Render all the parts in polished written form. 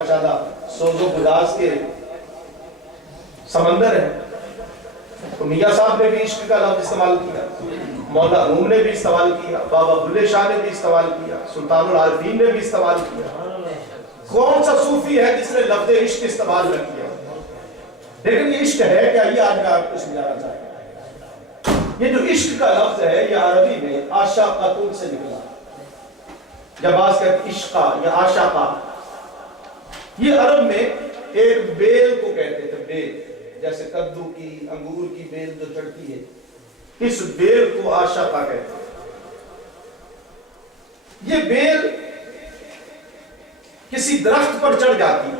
سوز و گداز کے سمندر ہے. تو میاں صاحب نے بھی عشق کا لفظ استعمال کیا, مولانا روم نے بھی استعمال کیا, بابا بلے شاہ نے بھی استعمال کیا, سلطان العارفین نے بھی استعمال کیا. کون سا صوفی ہے جس نے لفظ عشق استعمال نہ کیا؟ لیکن یہ عشق ہے کیا, یہ آج میں آپ کو سمجھانا چاہتا ہوں. یہ جو عشق کا لفظ ہے یہ عربی میں عاشقۃ سے نکلا. جب بعض کہتے عشقہ یا عاشقہ, یہ عرب میں ایک بیل کو کہتے تھے. بیل جیسے کدو کی, انگور کی بیل جو چڑھتی ہے, اس بیل کو عاشقہ کہتے ہیں. یہ بیل کسی درخت پر چڑھ جاتی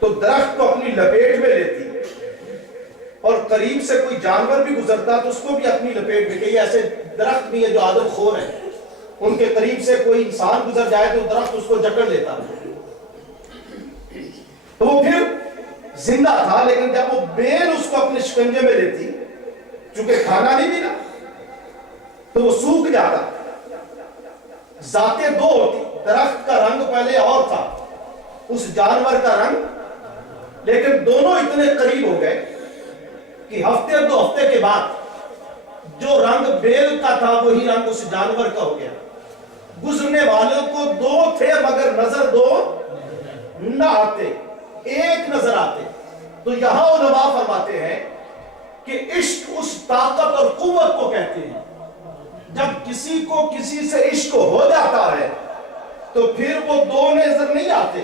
تو درخت کو اپنی لپیٹ میں لیتی, اور قریب سے کوئی جانور بھی گزرتا تو اس کو بھی اپنی لپیٹ میں. کئی ایسے درخت بھی ہیں جو عادت خور ہیں, ان کے قریب سے کوئی انسان گزر جائے تو درخت اس کو جکڑ لیتا. تو وہ پھر زندہ تھا, لیکن جب وہ بیل اس کو اپنے شکنجے میں لیتی, چونکہ کھانا نہیں ملا, تو وہ سوکھ جاتا. ذاتیں دو ہوتی, درخت کا رنگ پہلے اور تھا, اس جانور کا رنگ, لیکن دونوں اتنے قریب ہو گئے کہ ہفتے دو ہفتے کے بعد جو رنگ بیل کا تھا وہی رنگ اس جانور کا ہو گیا. گزرنے والوں کو دو تھے مگر نظر دو نہ آتے, ایک نظر آتے. تو یہاں علماء فرماتے ہیں کہ عشق اس طاقت اور قوت کو کہتے ہیں جب کسی کو کسی سے عشق ہو جاتا ہے تو پھر وہ دو نظر نہیں آتے,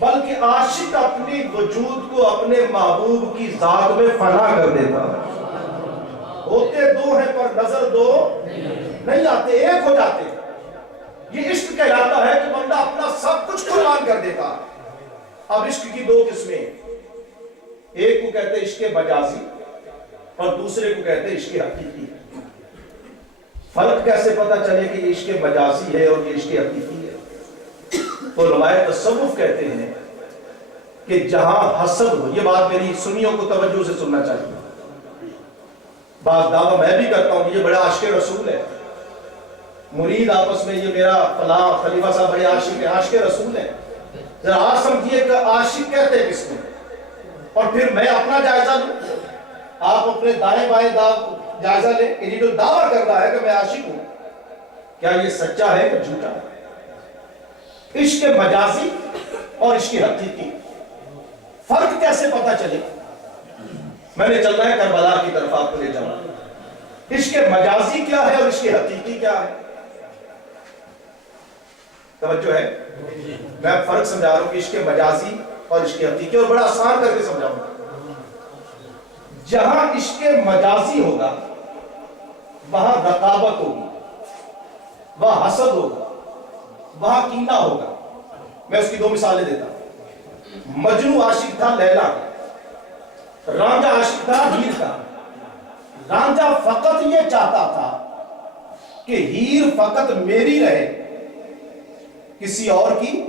بلکہ عاشق اپنی وجود کو اپنے محبوب کی ذات میں فنا کر دیتا ہے. ہوتے دو ہیں پر نظر دو نہیں آتے, ایک ہو جاتے. یہ عشق کہلاتا ہے کہ بندہ اپنا سب کچھ قربان کر دیتا. اب عشق کی دو قسمیں, ایک کو کہتے ہیں عشق مجازی اور دوسرے کو کہتے ہیں عشق حقیقی. فرق کیسے پتا چلے کہ یہ عشق مجازی ہے اور یہ عشق حقیقی ہے؟ تو علماء تصوف کہتے ہیں کہ جہاں حسد ہو, یہ بات میری سنیوں کو توجہ سے سننا چاہیے, بعض دعویٰ میں بھی کرتا ہوں کہ یہ بڑا عاشق رسول ہے, مرید آپس میں یہ میرا فلاں خلیفہ صاحب بڑے عاشق ہیں, عاشق رسول ہے. ذرا آپ سمجھیے کہ عاشق کہتے ہیں کس کو, اور پھر میں اپنا جائزہ لوں, آپ اپنے دائیں بائیں جائزہ لیں کہ یہ جو دعویٰ کر رہا ہے کہ میں عاشق ہوں, کیا یہ سچا ہے کہ جھوٹا ہے؟ عشق مجازی اور عشق حقیقی, فرق کیسے پتا چلے؟ میں نے چلنا ہے کربلا کی طرف آپ کو لے جاؤں. عشق مجازی کیا ہے اور عشق حقیقی کیا ہے؟ توجہ ہے؟ میں فرق سمجھا رہا ہوں کہ عشق مجازی اور عشق حقیقی, اور بڑا آسان کر کے سمجھاؤں گا. جہاں عشق مجازی ہوگا وہاں رقابت ہوگی, وہاں حسد ہوگا, وہاں کینہ ہوگا. میں اس کی دو مثالیں دیتا ہوں. مجنو عاشق تھا لیلا کا, رانجھا عاشق تھا ہیر کا. رانجھا فقط یہ چاہتا تھا کہ ہیر فقط میری رہے, کسی اور کی.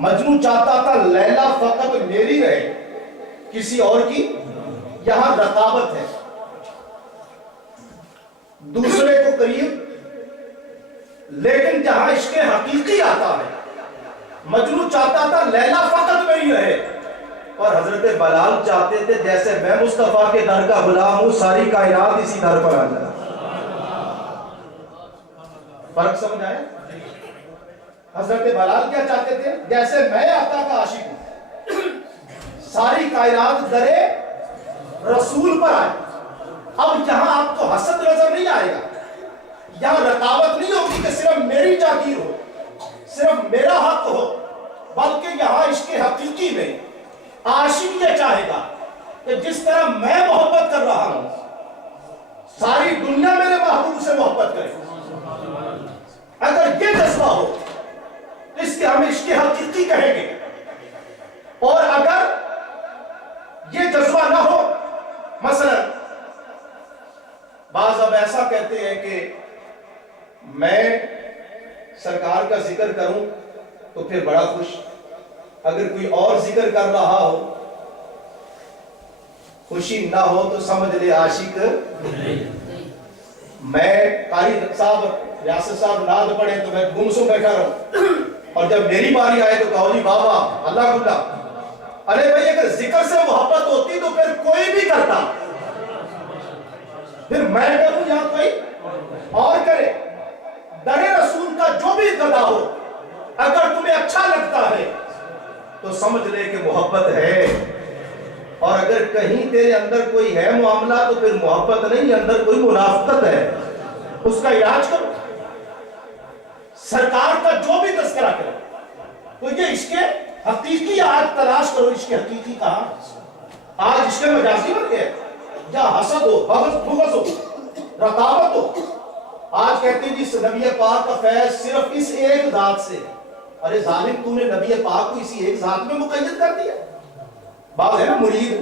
مجنو چاہتا تھا لیلا فقط میری رہے, کسی اور کی. یہاں رقابت ہے, دوسرے کو قریب. لیکن جہاں عشق حقیقی آتا ہے, مجنو چاہتا تھا لیلا فقط میری رہے, اور حضرت بلال چاہتے تھے جیسے میں مصطفیٰ کے در کا غلام ہوں, ساری کائنات اسی در پر آ جائے. فرق سمجھ آئے؟ حضرت بلال کیا چاہتے تھے؟ جیسے میں آقا کا عاشق ہوں, ساری کائنات در رسول پر آئے. اب یہاں آپ کو حسد نظر نہیں آئے گا, یہاں رقابت نہیں ہوگی کہ صرف میری جاگیر ہو, صرف میرا حق ہو, بلکہ یہاں عشق حقیقی میں عاشق یہ چاہے گا کہ جس طرح میں محبت کر رہا ہوں ساری دنیا میرے محبوب سے محبت کرے. اگر یہ جذبہ ہو اس کے ہم عشق حقیقی کہیں گے, اور اگر یہ جذبہ نہ ہو, مثلا بعض اب ایسا کہتے ہیں کہ میں سرکار کا ذکر کروں تو پھر بڑا خوش, اگر کوئی اور ذکر کر رہا ہو خوشی نہ ہو تو سمجھ لے عاشق. میں قاری صاحب ریاست صاحب نعت پڑھیں تو میں گمسم بیٹھا رہوں, اور جب میری باری آئے تو کہو جی واہ واہ اللہ کلا. ارے بھائی اگر ذکر سے محبت ہوتی تو پھر کوئی بھی کرتا, پھر میں کروں یا کوئی اور کرے. در رسول کا جو بھی گدا ہو اگر تمہیں اچھا لگتا ہے تو سمجھ لے کہ محبت ہے, اور اگر کہیں تیرے اندر کوئی ہے معاملہ تو پھر محبت نہیں, اندر کوئی منافقت ہے, اس کا علاج کرو. سرکار کا جو بھی تذکرہ کرو تو یہ عشق حقیقی آج تلاش کرو. عشق حقیقی کہاں؟ آج عشق مجازی بن گیا, یا حسد ہو, بغض ہو, رقابت ہو. آج کہتے ہیں جس نبی پاک کا فیض صرف اس ایک ذات سے. ارے ظالم تو نے نبی پاک کو اسی ایک ذات میں مقید کر دیا. بعض ہے نا مرید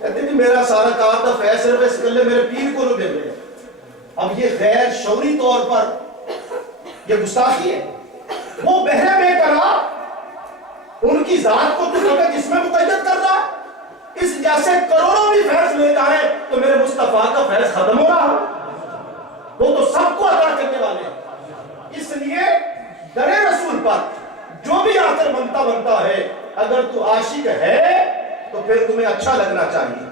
کہتے ہیں کہ میرا سارا کار دا فیض صرف اس کلے میرے پیر کو مل رہے. اب یہ غیر شعوری طور پر یہ گستاخی ہے. وہ بہرے میں کرا ان کی ذات کو تو جس میں مقید کر رہا, اس جیسے کروڑوں بھی فیض لے جائیں تو میرے مصطفیٰ کا فیض ختم ہو رہا, وہ تو سب کو عطا کرنے والے ہیں. اس لیے در رسول پر جو بھی آ کر بنتا ہے, اگر تو عاشق ہے تو پھر تمہیں اچھا لگنا چاہیے.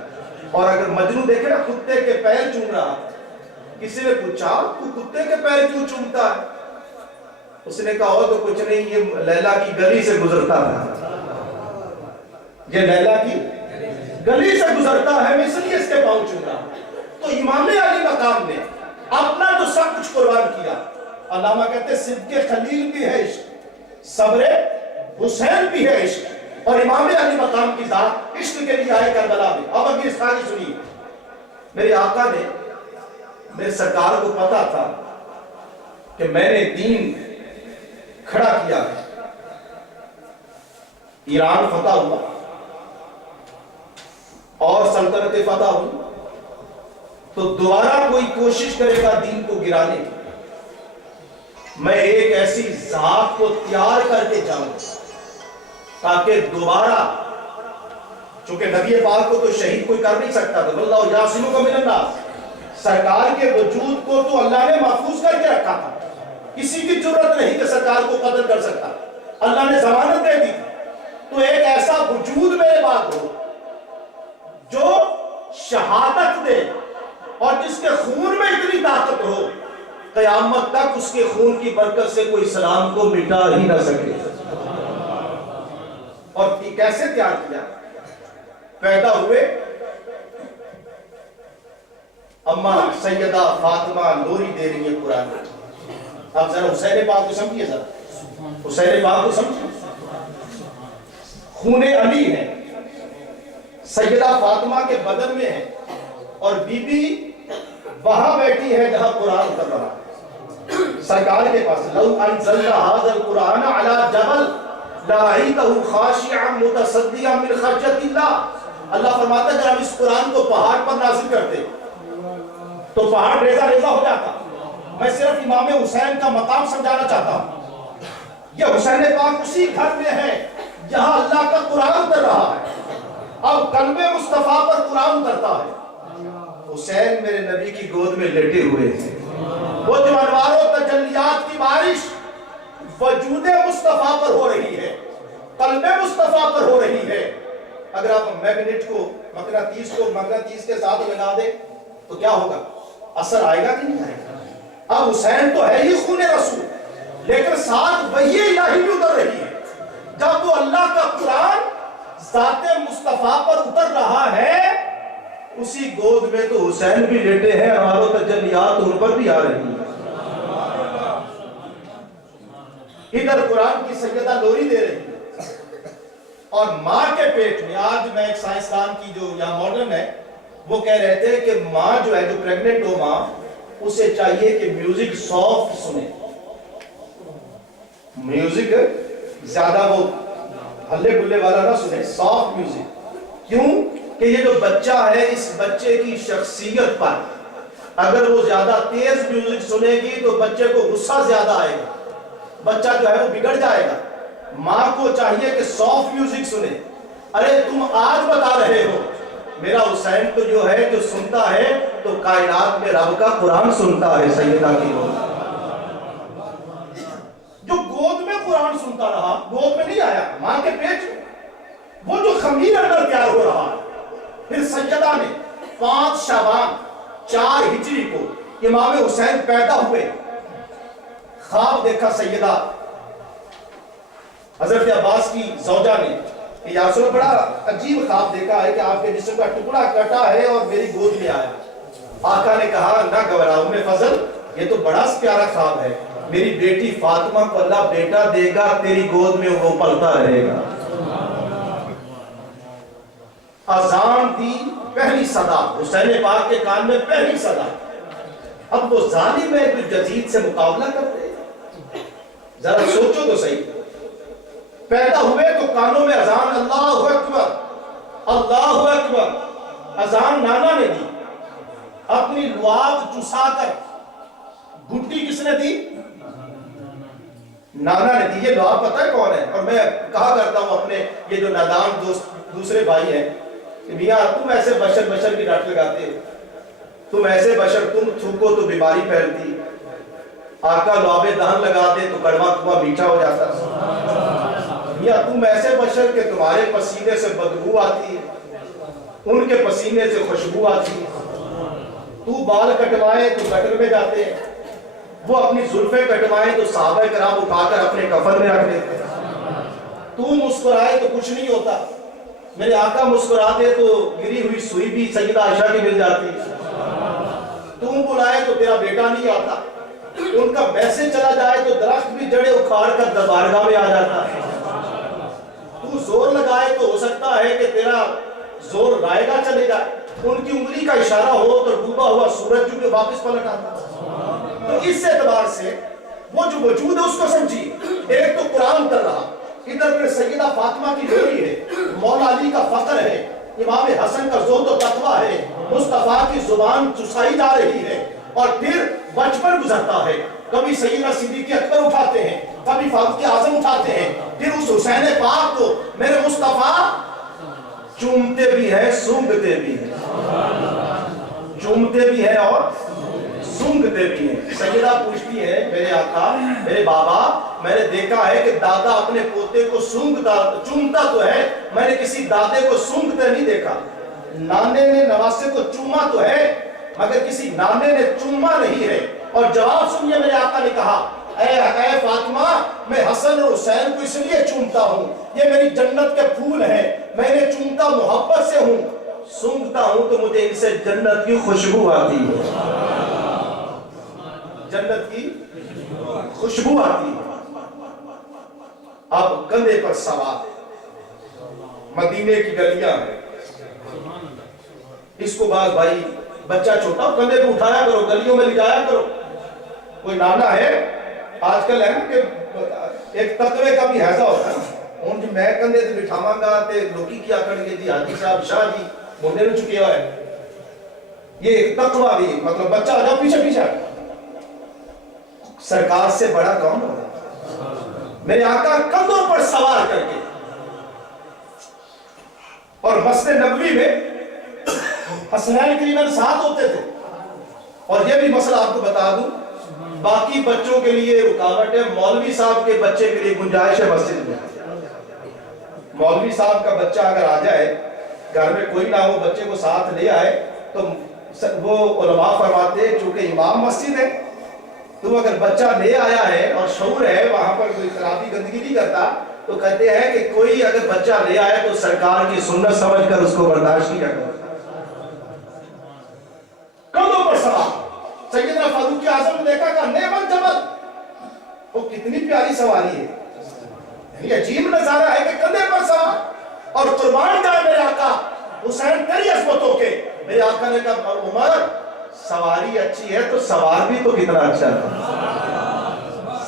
اور اگر مجنوں دیکھے نا کتے کے پیر چوم رہا, کسی نے پوچھا تو کتے کے پیر کیوں چومتا ہے؟ اس نے کہا ہو تو کچھ نہیں, یہ لیلا کی گلی سے گزرتا ہے, یہ لیلا کی گلی سے گزرتا ہے, میں اس لیے اس کے پاؤں چوم رہا. تو امام علی مقام نے اپنا تو سب کچھ قربان کیا. علامہ کہتے ہیں صدق خلیل بھی ہے عشق, صبر حسین بھی ہے عشق, اور امام علی مقام کی ذات عشق کے لیے آئے کربلا میں. اب ابھی اس کہانی سنیے. میرے آقا نے, میرے سرکار کو پتا تھا کہ میں نے دین کھڑا کیا ہے, ایران فتح ہوا اور سلطنت فتح ہوئی, تو دوبارہ کوئی کوشش کرے گا دین کو گرانے کی, میں ایک ایسی ذات کو تیار کر کے جاؤں تاکہ دوبارہ, چونکہ نبی پاک کو تو شہید کوئی کر نہیں سکتا تھا, واللہ یعصمک من الناس, سرکار کے وجود کو تو اللہ نے محفوظ کر کے رکھا تھا, کسی کی ضرورت نہیں کہ سرکار کو قتل کر سکتا, اللہ نے ضمانت دے دی. تو ایک ایسا وجود میرے بعد ہو جو شہادت دے اور جس کے خون میں اتنی طاقت ہو قیامت تک اس کے خون کی برکت سے کوئی اسلام کو مٹا ہی نہ سکے. اور کیسے تیار کیا؟ پیدا ہوئے اماں سیدہ فاطمہ لوری دے رہی ہے قرآن. اب ذرا حسین پاک کو سمجھیے, ذرا حسین پاک کو سمجھیے. خون علی ہے, سیدہ فاطمہ کے بدن میں ہے, اور بی بی وہاں بیٹھی ہے جہاں قرآن اتر رہا ہے سرکار کے پاس. لو انزلنا هذا القرآن على جبل لرأيته خاشعا متصدعا من خشية الله. اللہ فرماتا ہے اگر ہم اس قرآن کو پہاڑ پر نازل کرتے تو پہاڑ ریزہ ریزہ ہو جاتا. میں صرف امام حسین کا مقام سمجھانا چاہتا ہوں. یہ حسین پاک اسی گھر میں ہے جہاں اللہ کا قرآن اتر رہا ہے. اب قلب مصطفیٰ پر قرآن اترتا ہے. حسین میرے نبی کی گود میں لیٹے ہوئے ہیں. وہ جو انوار و تجلیات کی بارش وجود مصطفیٰ پر ہو رہی ہے, قلب مصطفیٰ پر ہو رہی ہے. اگر آپ میگنیٹ کو مغناطیس کے ساتھ لگا دیں تو کیا ہوگا؟ اثر آئے گا کہ نہیں آئے گا؟ اب حسین تو ہے ہی خون رسول, لیکن ساتھ وحی الہی بھی اتر رہی ہے. جب وہ اللہ کا قرآن ذات مصطفیٰ پر اتر رہا ہے, اسی گود میں تو حسین بھی لیٹے ہیں, انوار و تجلیات ان پر بھی آ رہی ہیں. ادھر قرآن کی سیدہ لوری دے رہی ہے, اور ماں کے پیٹ میں, آج میں ایک سائنسدان کی جو یہاں ماڈرن ہے وہ کہہ رہے تھے کہ ماں جو ہے, جو پریگننٹ ہو ماں, اسے چاہیے کہ میوزک سافٹ سنے, میوزک زیادہ وہ ہلے گلے والا نہ سنے, سافٹ میوزک. کیوں کہ یہ جو بچہ ہے, اس بچے کی شخصیت پر اگر وہ زیادہ تیز میوزک سنے گی تو بچے کو غصہ زیادہ آئے گا, بچہ جو ہے وہ بگڑ جائے گا. ماں کو چاہیے کہ سافٹ میوزک سنے. ارے تم آج بتا رہے ہو میرا حسین تو جو ہے جو سنتا ہے تو کائنات میں رب کا قرآن سنتا ہے. سیدہ کی گود, جو گود میں قرآن سنتا رہا، گود میں نہیں آیا، ماں کے پیٹ میں، وہ جو خمیر اندر تیار ہو رہا ہے۔ پھر سیدہ نے 5 شعبان 4 ہجری کو امام حسین پیدا ہوئے، خواب دیکھا سیدہ حضرت عباس کی زوجہ نے کہ یا رسول اللہ بڑا عجیب خواب دیکھا ہے کہ آپ کے جسم کا ٹکڑا کٹا ہے اور میری گود میں آیا۔ آقا نے کہا نہ گھبراؤ ام فضل، یہ تو بڑا پیارا خواب ہے، میری بیٹی فاطمہ کو اللہ بیٹا دے گا، تیری گود میں وہ پلتا رہے گا۔ اذان دی پہلی صدا، حسین پاک کے کان میں پہلی صدا۔ اب وہ ظالم ہے جو یزید سے مقابلہ کرتے ہیں، ذرا سوچو تو صحیح۔ پیدا ہوئے تو کانوں میں اذان، اللہ اکبر اللہ اکبر، اذان نانا نے دی، اپنی لعاب چسا کر گھٹی کس نے دی؟ نانا نے دی۔ یہ لعاب پتہ ہے کون ہے؟ اور میں کہا کرتا ہوں اپنے یہ جو نادان دوسرے بھائی ہیں کہ میاں تم ایسے بشر کی ڈانٹ لگاتے ہو، تم ایسے بشر، تم تھوکو تو بیماری پھیلتی، آقا لعاب دہن لگاتے تو کڑوا کنواں میٹھا ہو جاتا، یا تم ایسے بشر کہ تمہارے پسینے سے بدبو آتی ہے، ان کے پسینے سے خوشبو آتی ہے، تو بال کٹوائے تو گٹر میں جاتے ہیں، وہ اپنی زلفیں کٹوائے تو صحابہ کرام اٹھا کر اپنے کفن میں رکھ دیتے ہیں، تو مسکرائے تو کچھ نہیں ہوتا، میرے آقا مسکراتے تو گری ہوئی سوئی بھی سیدہ عائشہ کی مل جاتی، تم بلائے تو تیرا بیٹا نہیں آتا، ان کا میسج چلا جائے تو درخت بھی جڑے اکھاڑ کر دربارگاہ میں آ جاتا ہے، تو زور لگائے تو ہو سکتا ہے کہ تیرا زور رائے گا چلے جائے، ان کی انگلی کا اشارہ ہو تو ڈوبا ہوا سورج جو کہ واپس پلٹ آتا۔ تو اس اعتبار سے وہ جو وجود ہے اس کو سمجھیے، ایک تو قرآن اتر رہا، ادھر پھر سیدہ فاطمہ کی لوری ہے، مولا علی کا فخر ہے، امام حسن کا زہد و تقویٰ ہے، مصطفیٰ کی زبان چسائی جا رہی ہے، اور پھر بچپن گزرتا ہے، کبھی سیدنا صدیق اکبر اٹھاتے ہیں، کبھی فاروق اعظم اٹھاتے ہیں، پھر اس حسین پاک کو میرے مصطفیٰ چومتے بھی ہیں سونگھتے بھی ہیں، چومتے بھی ہیں اور سونگھتے بھی ہیں۔ سیدہ پوچھتی ہے میرے آقا میرے بابا، میں نے دیکھا ہے کہ دادا اپنے پوتے کو چومتا تو ہے، میں نے کسی دادے کو سونگھتے نہیں دیکھا، نانے نے نواسے کو چوما تو ہے مگر کسی نانے نے چوما نہیں ہے۔ اور جواب سنیے میرے آقا نے کہا اے فاطمہ، میں حسن اور حسین کو اس لیے چومتا ہوں، یہ میری جنت کے پھول ہیں، میں نے چومتا محبت سے ہوں، سونگھتا ہوں تو مجھے ان سے جنت کی خوشبو آتی ہے، جنت کی خوشبو آتی ہے۔ اب کندھے پر سوار مدینے کی گلیاں ہیں، اس کو بعض بھائی بچہ چھوٹا کندھے پہ اٹھایا کرو، گلیوں میں لے جایا کرو، کوئی نانا ہے آج کل ہے کہ ایک تقوی کا بھی حیضہ ہوتا ہے، ان جو میں کندھے سے بٹھاواں گا تے لوکی کیا کرنگے جی حاجی صاحب شاہ جی منڈے نے چکیا ہے، یہ ایک تقوی بھی، مطلب بچہ آ جاؤ پیچھے پیچھے، سرکار سے بڑا کون ہوگا؟ میرے آقا کندھوں پر سوار کر کے، اور مسجد نبوی میں حسنین قریباً 7 ہوتے تھے، اور یہ بھی مسئلہ آپ کو بتا دوں، باقی بچوں کے لیے رکاوٹ ہے، مولوی صاحب کے بچے کے لیے گنجائش ہے مسجد میں، مولوی صاحب کا بچہ اگر آ جائے، گھر میں کوئی نہ ہو بچے کو ساتھ لے آئے تو وہ علماء فرماتے ہیں چونکہ امام مسجد ہے تو اگر بچہ لے آیا ہے اور شعور ہے وہاں پر کوئی خرابی گندگی نہیں کرتا تو کہتے ہیں کہ کوئی اگر بچہ لے آئے تو سرکار کی سنت سمجھ کر اس کو برداشت کیا کرتا۔ کندھوں پر سوار سیدنا فاروق اعظم نے دیکھا کہ نعمت جبل، وہ کتنی پیاری سواری ہے، یہ عجیب نظارہ ہے کہ کندھے پر سوار، اور قربان جائے میرے آقا حسین تیری عظمتوں کے، میرے آقا نے کہا عمر سواری اچھی ہے تو سوار بھی تو کتنا اچھا ہے،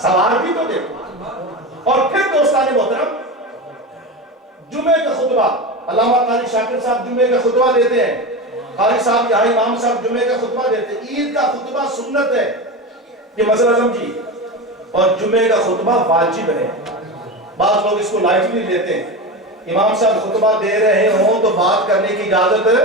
سوار بھی تو دیکھو۔ اور پھر دوستان محترم جمعے کا خطبہ، علامہ قاری شاکر صاحب جمعے کا خطبہ دیتے ہیں، قاری صاحب یہاں امام صاحب جمعے کا خطبہ دیتے ہیں، عید کا خطبہ سنت ہے، یہ مسئلہ سمجھی، اور جمعے کا خطبہ واجب ہے، بعض لوگ اس کو لائٹلی لیتے ہیں، امام صاحب خطبہ دے رہے ہوں تو بات کرنے کی اجازت ہے،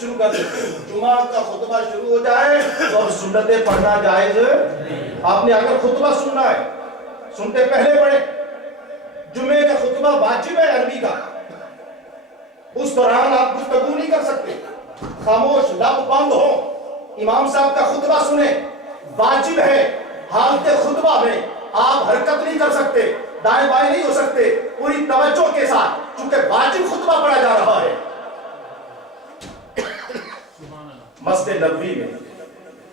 شروع کر دیتے ہیں. جمعہ کا خطبہ شروع ہو جائے تو اب سنتیں پڑھنا جائز. آپ نے آگر خطبہ سننا ہے, سنتے پہلے پڑھے. جمعے کا خطبہ واجب ہے عربی کا, اس دوران آپ گفتگو نہیں کر سکتے, خاموش لب بند ہو, امام صاحب کا خطبہ سنیں. واجب ہے حالت خطبہ میں آپ حرکت نہیں کر سکتے, دائیں بائیں نہیں ہو سکتے, پوری توجہ کے ساتھ, چونکہ واجب خطبہ پڑھا جا رہا ہے. مسجد نبوی میں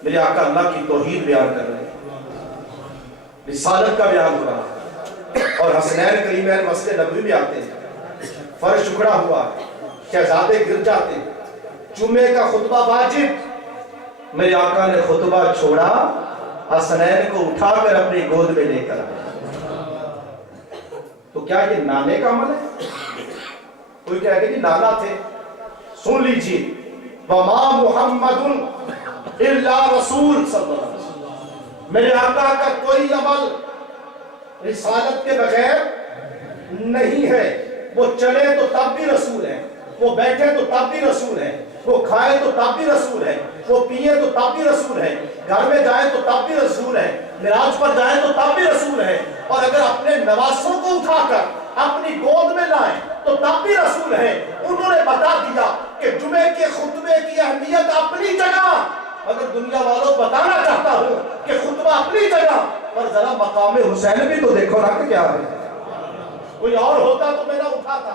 میرے آقا اللہ کی توحید بیان کر رہے ہیں, رسالت کا بیان ہو رہا ہے, اور حسنین کریمین مسجد نبوی میں آتے ہیں, فرش اکھڑا ہوا ہے, شہزادے گر جاتے ہیں, جمعے کا خطبہ واجب. میرے آقا نے خطبہ چھوڑا, حسنین کو اٹھا کر اپنی گود میں لے کر آیا. تو کیا یہ نانے کا عمل ہے؟ کوئی کہے کہ نانا تھے. سن لیجیے, وَمَا مُحَمَّدٌ إِلَّا رَسُولٌ صلی اللہ علیہ وسلم, میرے آقا کا کوئی عمل رسالت کے بغیر نہیں ہے. وہ چلے تو تب بھی رسول ہیں, وہ بیٹھے تو تب بھی رسول ہیں, وہ کھائے تو تب بھی رسول ہیں, وہ پیے تو تب بھی رسول ہیں, گھر میں جائیں تو تب بھی رسول ہیں, معراج پر جائیں تو تب بھی رسول ہیں, اور اگر اپنے نواسوں کو اٹھا کر اپنی گود میں لائیں تو تب بھی رسول ہیں. انہوں نے بتا دیا کہ جمعے کے خطبے کی اہمیت اپنی جگہ, اگر دنیا والوں بتانا چاہتا ہوں کہ خطبہ اپنی جگہ, پر ذرا مقام حسین بھی تو دیکھو نا کہ کیا ہے. کوئی اور ہوتا تو میرا اٹھاتا.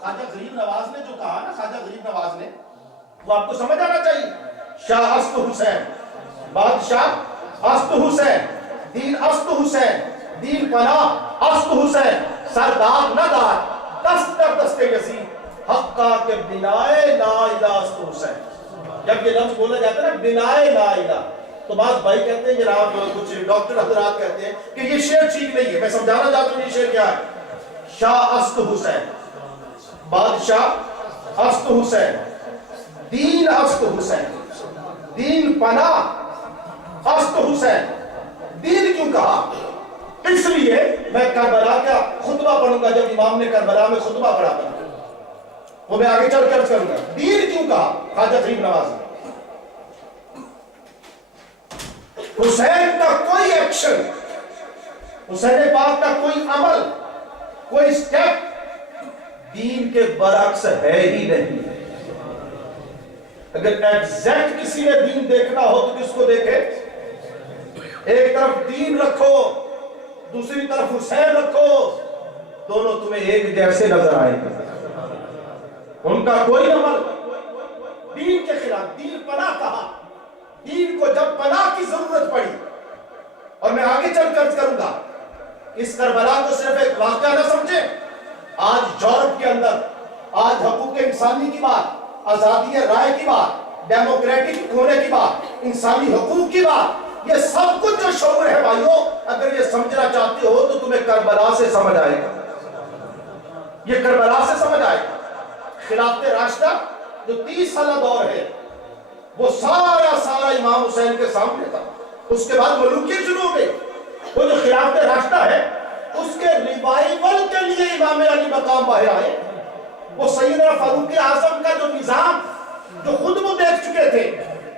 خواجہ غریب نواز نے جو کہا نا, خواجہ غریب نواز نے, وہ آپ کو سمجھ آنا چاہیے. شاہ است حسین, بادشاہ است حسین, دین است حسین, دین پناہ است حسین, سردار نہ دار, دست در دست یزید, حقا کے بنائے لا الہ است حسین. جب یہ لفظ بولا جاتا ہے نا بنائے لا الہ, تو بعض بھائی کہتے ہیں جناب, کچھ ڈاکٹر حضرات کہتے ہیں کہ یہ شعر ٹھیک نہیں ہے. میں سمجھانا چاہتا ہوں یہ شعر کیا ہے. شاہ است حسین, بادشاہ است حسین, دین است حسین, دین پناہ است حسین. دین کیوں کہا؟ اس لیے میں کربلا کا خطبہ پڑھوں گا, جب امام نے کربلا میں خطبہ پڑھا تھا وہ میں آگے چل کر کروں گا. دین کیوں کہا خواجہ غریب نواز نے؟ حسین کا کوئی ایکشن, حسین پاک کا کوئی عمل, کوئی سٹیپ دین کے برعکس ہے ہی نہیں. اگر ایگزیکٹ کسی نے دین دیکھنا ہو تو کس کو دیکھے؟ ایک طرف دین رکھو, دوسری طرف حسین رکھو, دونوں تمہیں ایک جیسے نظر آئیں گے. ان کا کوئی عمل دین کے خلاف. دین پناہ کہا, دین کو جب پناہ کی ضرورت پڑی, اور میں آگے چل کر کروں گا, اس کربلا کو صرف ایک واقعہ نہ سمجھیں. آج یورپ کے اندر آج حقوق انسانی کی بات, آزادی رائے کی بات, ڈیموکریٹک ہونے کی بات, انسانی حقوق کی بات, یہ سب کچھ جو شعور ہے بھائیوں, اگر یہ سمجھنا چاہتے ہو تو تمہیں کربلا سے سمجھ آئے گا. یہ کربلا سے سمجھ آئے گا. خلافت راشدہ جو 30 سالہ دور ہے, وہ سارا امام حسین کے سامنے تھا. اس کے بعد ملوکیت شروع ہو گئی. وہ جو خلافت راشدہ ہے, اس کے ریوائیول کے لیے امام علی مقام باہر آئے. وہ سیدنا فاروق اعظم کا جو نظام, جو خود وہ دیکھ چکے تھے,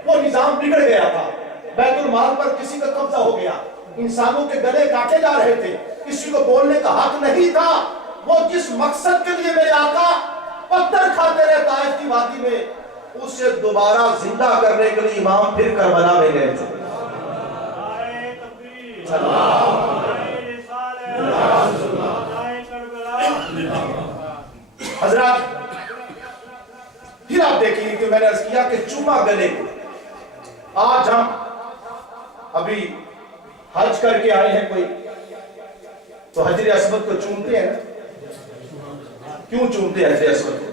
وہ نظام بگڑ گیا تھا. بیت المال پر کسی کا قبضہ ہو گیا, انسانوں کے گلے کاٹے جا رہے تھے, کسی کو بولنے کا حق نہیں تھا. وہ جس مقصد کے لیے میرے آقا پتھر کھاتے رہے طائف کی وادی میں, اسے دوبارہ زندہ کرنے کے لیے امام پھر کربلا میں گئے تھے. حضرات پھر آپ دیکھیں گے کہ میں نے عرض کیا کہ چوما گلے کو. آج ہم ابھی حج کر کے آئے ہیں, کوئی تو حجر اسود کو چومتے ہیں نا. کیوں چومتے ہیں حجر اسود کو؟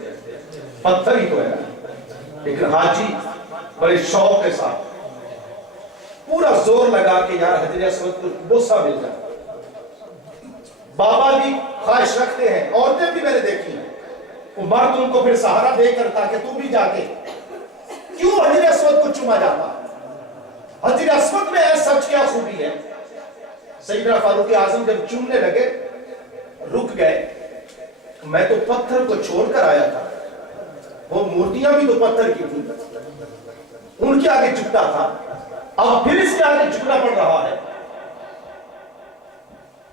پتھر ہی تو ہے نا. لیکن حاجی بڑے شوق کے ساتھ پورا زور لگا کے یار حجر اسود کو بوسہ مل جائے. بابا بھی خواہش رکھتے ہیں, عورتیں بھی میں نے دیکھی ہیں, وہ مرد ان کو پھر سہارا دے کر تاکہ تو بھی جا کے. کیوں حجر اسود کو چوما جاتا؟ حجر اسود میں سچ کیا خوبی ہے؟ سیدنا فاروق اعظم جب چومنے لگے رک گئے. میں تو پتھر کو چھوڑ کر آیا تھا, وہ مورتیاں بھی تو پتھر کی تھی، ان کے آگے جھکتا تھا، اب پھر اس کے آگے جھکنا پڑ رہا ہے۔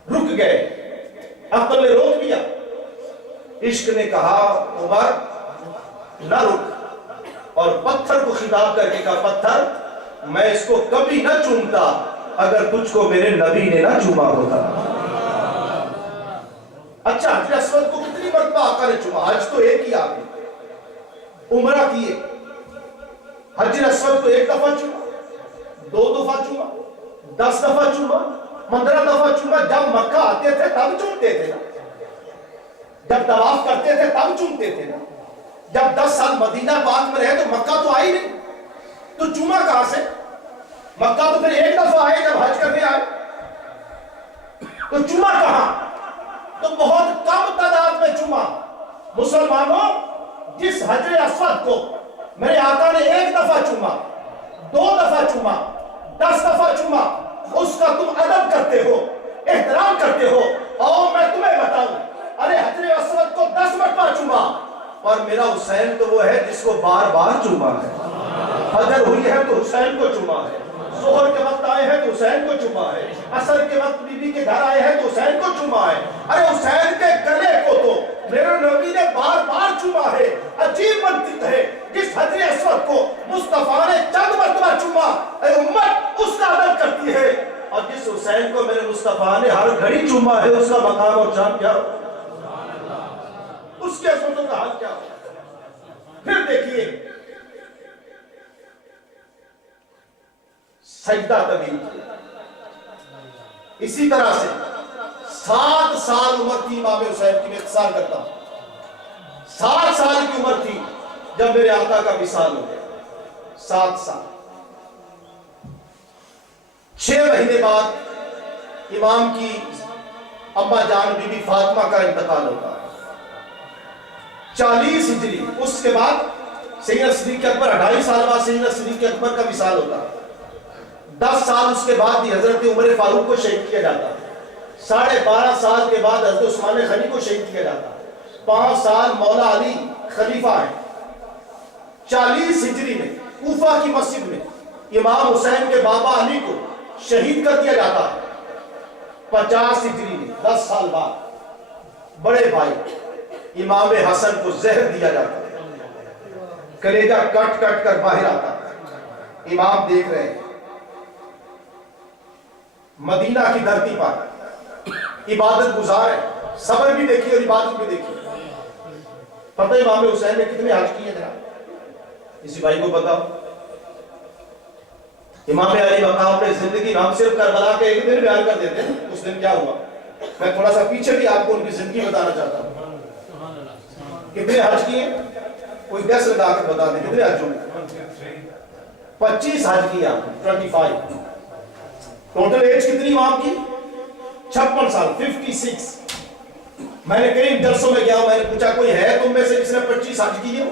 رک گئے، عقل نے روک دیا، عشق نے کہا عمر نہ رک، اور پتھر کو خطاب کر کے کہا پتھر میں اس کو کبھی نہ چومتا اگر تجھ کو میرے نبی نے نہ چوما ہوتا۔ اچھا حجر اسود کو کتنی مرتبہ آقا نے چوما؟ حج تو ایک ہی آپ نے، عمرہ کیے، حجر اسود کو ایک دفعہ چوما، 2 دفعہ چوما، 10 دفعہ چوما، 15 دفعہ چوما؟ جب مکہ آتے تھے تب چومتے تھے نا، جب طواف کرتے تھے تب چومتے تھے نا، جب 10 سال مدینہ پاک میں رہے تو مکہ تو آئی نہیں، تو چوما کہاں سے؟ مکہ تو پھر ایک دفعہ آئے جب حج کرنے آئے، تو چوما کہاں؟ تو بہت کم تعداد میں چوما۔ مسلمانوں، جس حجر اسود کو میرے آقا نے 1 دفعہ چوما، 2 دفعہ چوما، 10 دفعہ چوما، اس کا تم ادب کرتے ہو، احترام کرتے ہو، اور میں تمہیں بتاؤں ارے حجر اسود کو 10 مرتبہ چوما، اور میرا حسین تو وہ ہے جس کو بار بار چوما ہے۔ فجر ہوئی ہے تو حسین کو چوما ہے، ظہر کے وقت آئے ہیں تو حسین کو چوما ہے، عصر کے وقت بی بی کے گھر آئے ہیں تو حسین کو چوما ہے۔ ارے حسین کے گلے کو تو میرے نبی نے بار بار چوما ہے۔ عجیب منطق ہے، جس حجر اسود کو مصطفیٰ نے چند مرتبہ چوما، اے امت اس کا ادب کرتی ہے، اور جس حسین کو میرے مصطفیٰ نے ہر گھڑی چوما ہے اس کا مقام اور شان کیا ہو، اس کے عظمتوں کا حال کیا ہو۔ پھر دیکھیے سجدہ طویل کیا، اسی طرح سے 7 سال عمر تھی امام حسین کی، میں اختصار کرتا ہوں، 7 سال کی عمر تھی جب میرے آقا کا وصال ہو گیا، 7 سال۔ 6 مہینے بعد امام کی اما جان بی بی فاطمہ کا انتقال ہوتا ہے، 40 ہجری۔ اس کے بعد سیدنا صدیق اکبر، 2.5 سال بعد سیدنا صدیق اکبر کا وصال ہوتا ہے، 10 سال اس کے بعد ہی حضرت عمر فاروق کو شہید کیا جاتا ہے، 12.5 سال کے بعد حضرت عثمان غنی کو شہید کیا جاتا ہے، 5 سال مولا علی خلیفہ ہیں۔ 40 ہجری میں کوفہ کی مسجد میں امام حسین کے بابا علی کو شہید کر دیا جاتا ہے۔ 50 ہجری میں 10 سال بعد بڑے بھائی امام حسن کو زہر دیا جاتا ہے، کلیجہ کٹ کٹ کر باہر آتا ہے، امام دیکھ رہے ہیں، مدینہ کی دھرتی پر عبادت گزار ہے، صبر بھی دیکھی اور عبادت بھی دیکھی۔ پتہ امام حسین نے کتنے حج کیے جناب؟ کسی بھائی کو بتاؤ؟ امام علی مقام اپنے زندگی ہم صرف کربلا کے ایک دن بیان کر دیتے ہیں، اس دن کیا ہوا؟ میں تھوڑا سا پیچھے بھی آپ کو ان کی زندگی بتانا چاہتا ہوں۔ کتنے حج کیے؟ کوئی گیس لگا کر بتا دیں کتنے حج ہوئے؟ 25 حج کیا، 25۔ ٹوٹل ایج کتنی امام کی؟ 56 سال، 56۔ میں نے کئی جلسوں میں گیا ہوں، میں نے پوچھا کوئی ہے تم میں سے جس نے 25 حج کیے ہو؟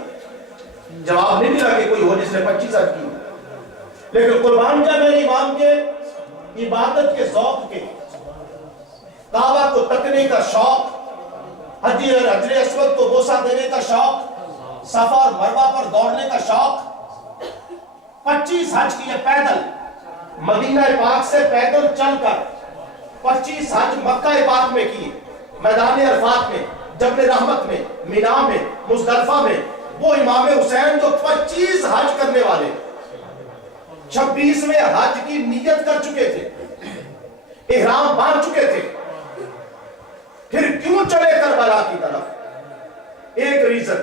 جواب نہیں ملا کہ کوئی ہو جس نے 25 حج کیے، لیکن قربان جا میرے امام کے عبادت کے ذوق کے، کعبہ کو تکنے کا شوق، حجر اسود کو بوسہ دینے کا شوق، صفا اور مروہ پر دوڑنے کا شوق۔ 25 حج کیے پیدل، مدینہ پاک سے پیدل چل کر 25 حج مکہ پاک میں کیے، میدان عرفات میں، جبل رحمت میں، مینا میں، مزدلفہ میں۔ وہ امام حسین جو 25 حج کرنے والے 26ویں حج کی نیت کر چکے تھے، احرام باندھ چکے تھے، پھر کیوں چلے کربلا کی طرف؟ ایک ریزن،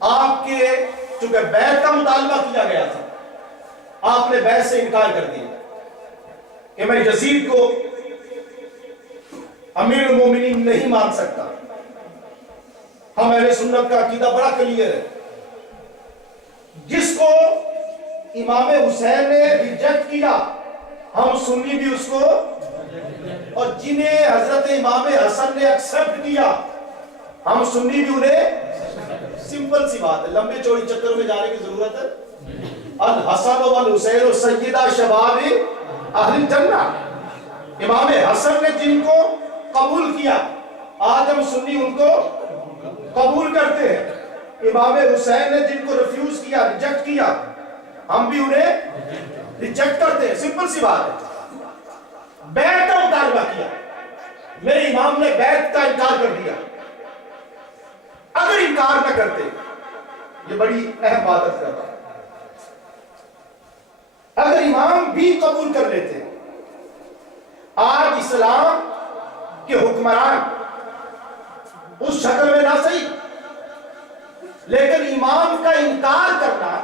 آپ کے چونکہ بیعت کا مطالبہ کیا گیا تھا، آپ نے بیعت سے انکار کر دیا کہ میں یزید کو امیر المومنین نہیں مان سکتا۔ ہم اہل سنت کا عقیدہ بڑا کلیئر ہے، جس کو امام حسین نے ریجیکٹ کیا ہم سنی بھی اس کو، اور جنہیں حضرت امام حسن نے ایکسپٹ کیا ہم سنی بھی انہیں۔ سمپل سی بات ہے، لمبے چوڑی چکر میں جانے کی ضرورت ہے۔ الحسن والحسین سیدہ شباب اہل الجنہ، امام حسن نے جن کو قبول کیا آج ہم سنی ان کو قبول کرتے ہیں. امام حسین نے جن کو ریفیوز کیا, ریجیکٹ کیا, ہم بھی انہیں ریجیکٹ کرتے ہیں. سمپل سی بات ہے. بیعت کا مطالبہ کیا, میرے امام نے بیعت کا انکار کر دیا. اگر انکار نہ کرتے, یہ بڑی اہم بات ہے, اگر امام بھی قبول کر لیتے, آج اسلام کے حکمران اس شکل میں نہ صحیح, لیکن امام کا انکار کرنا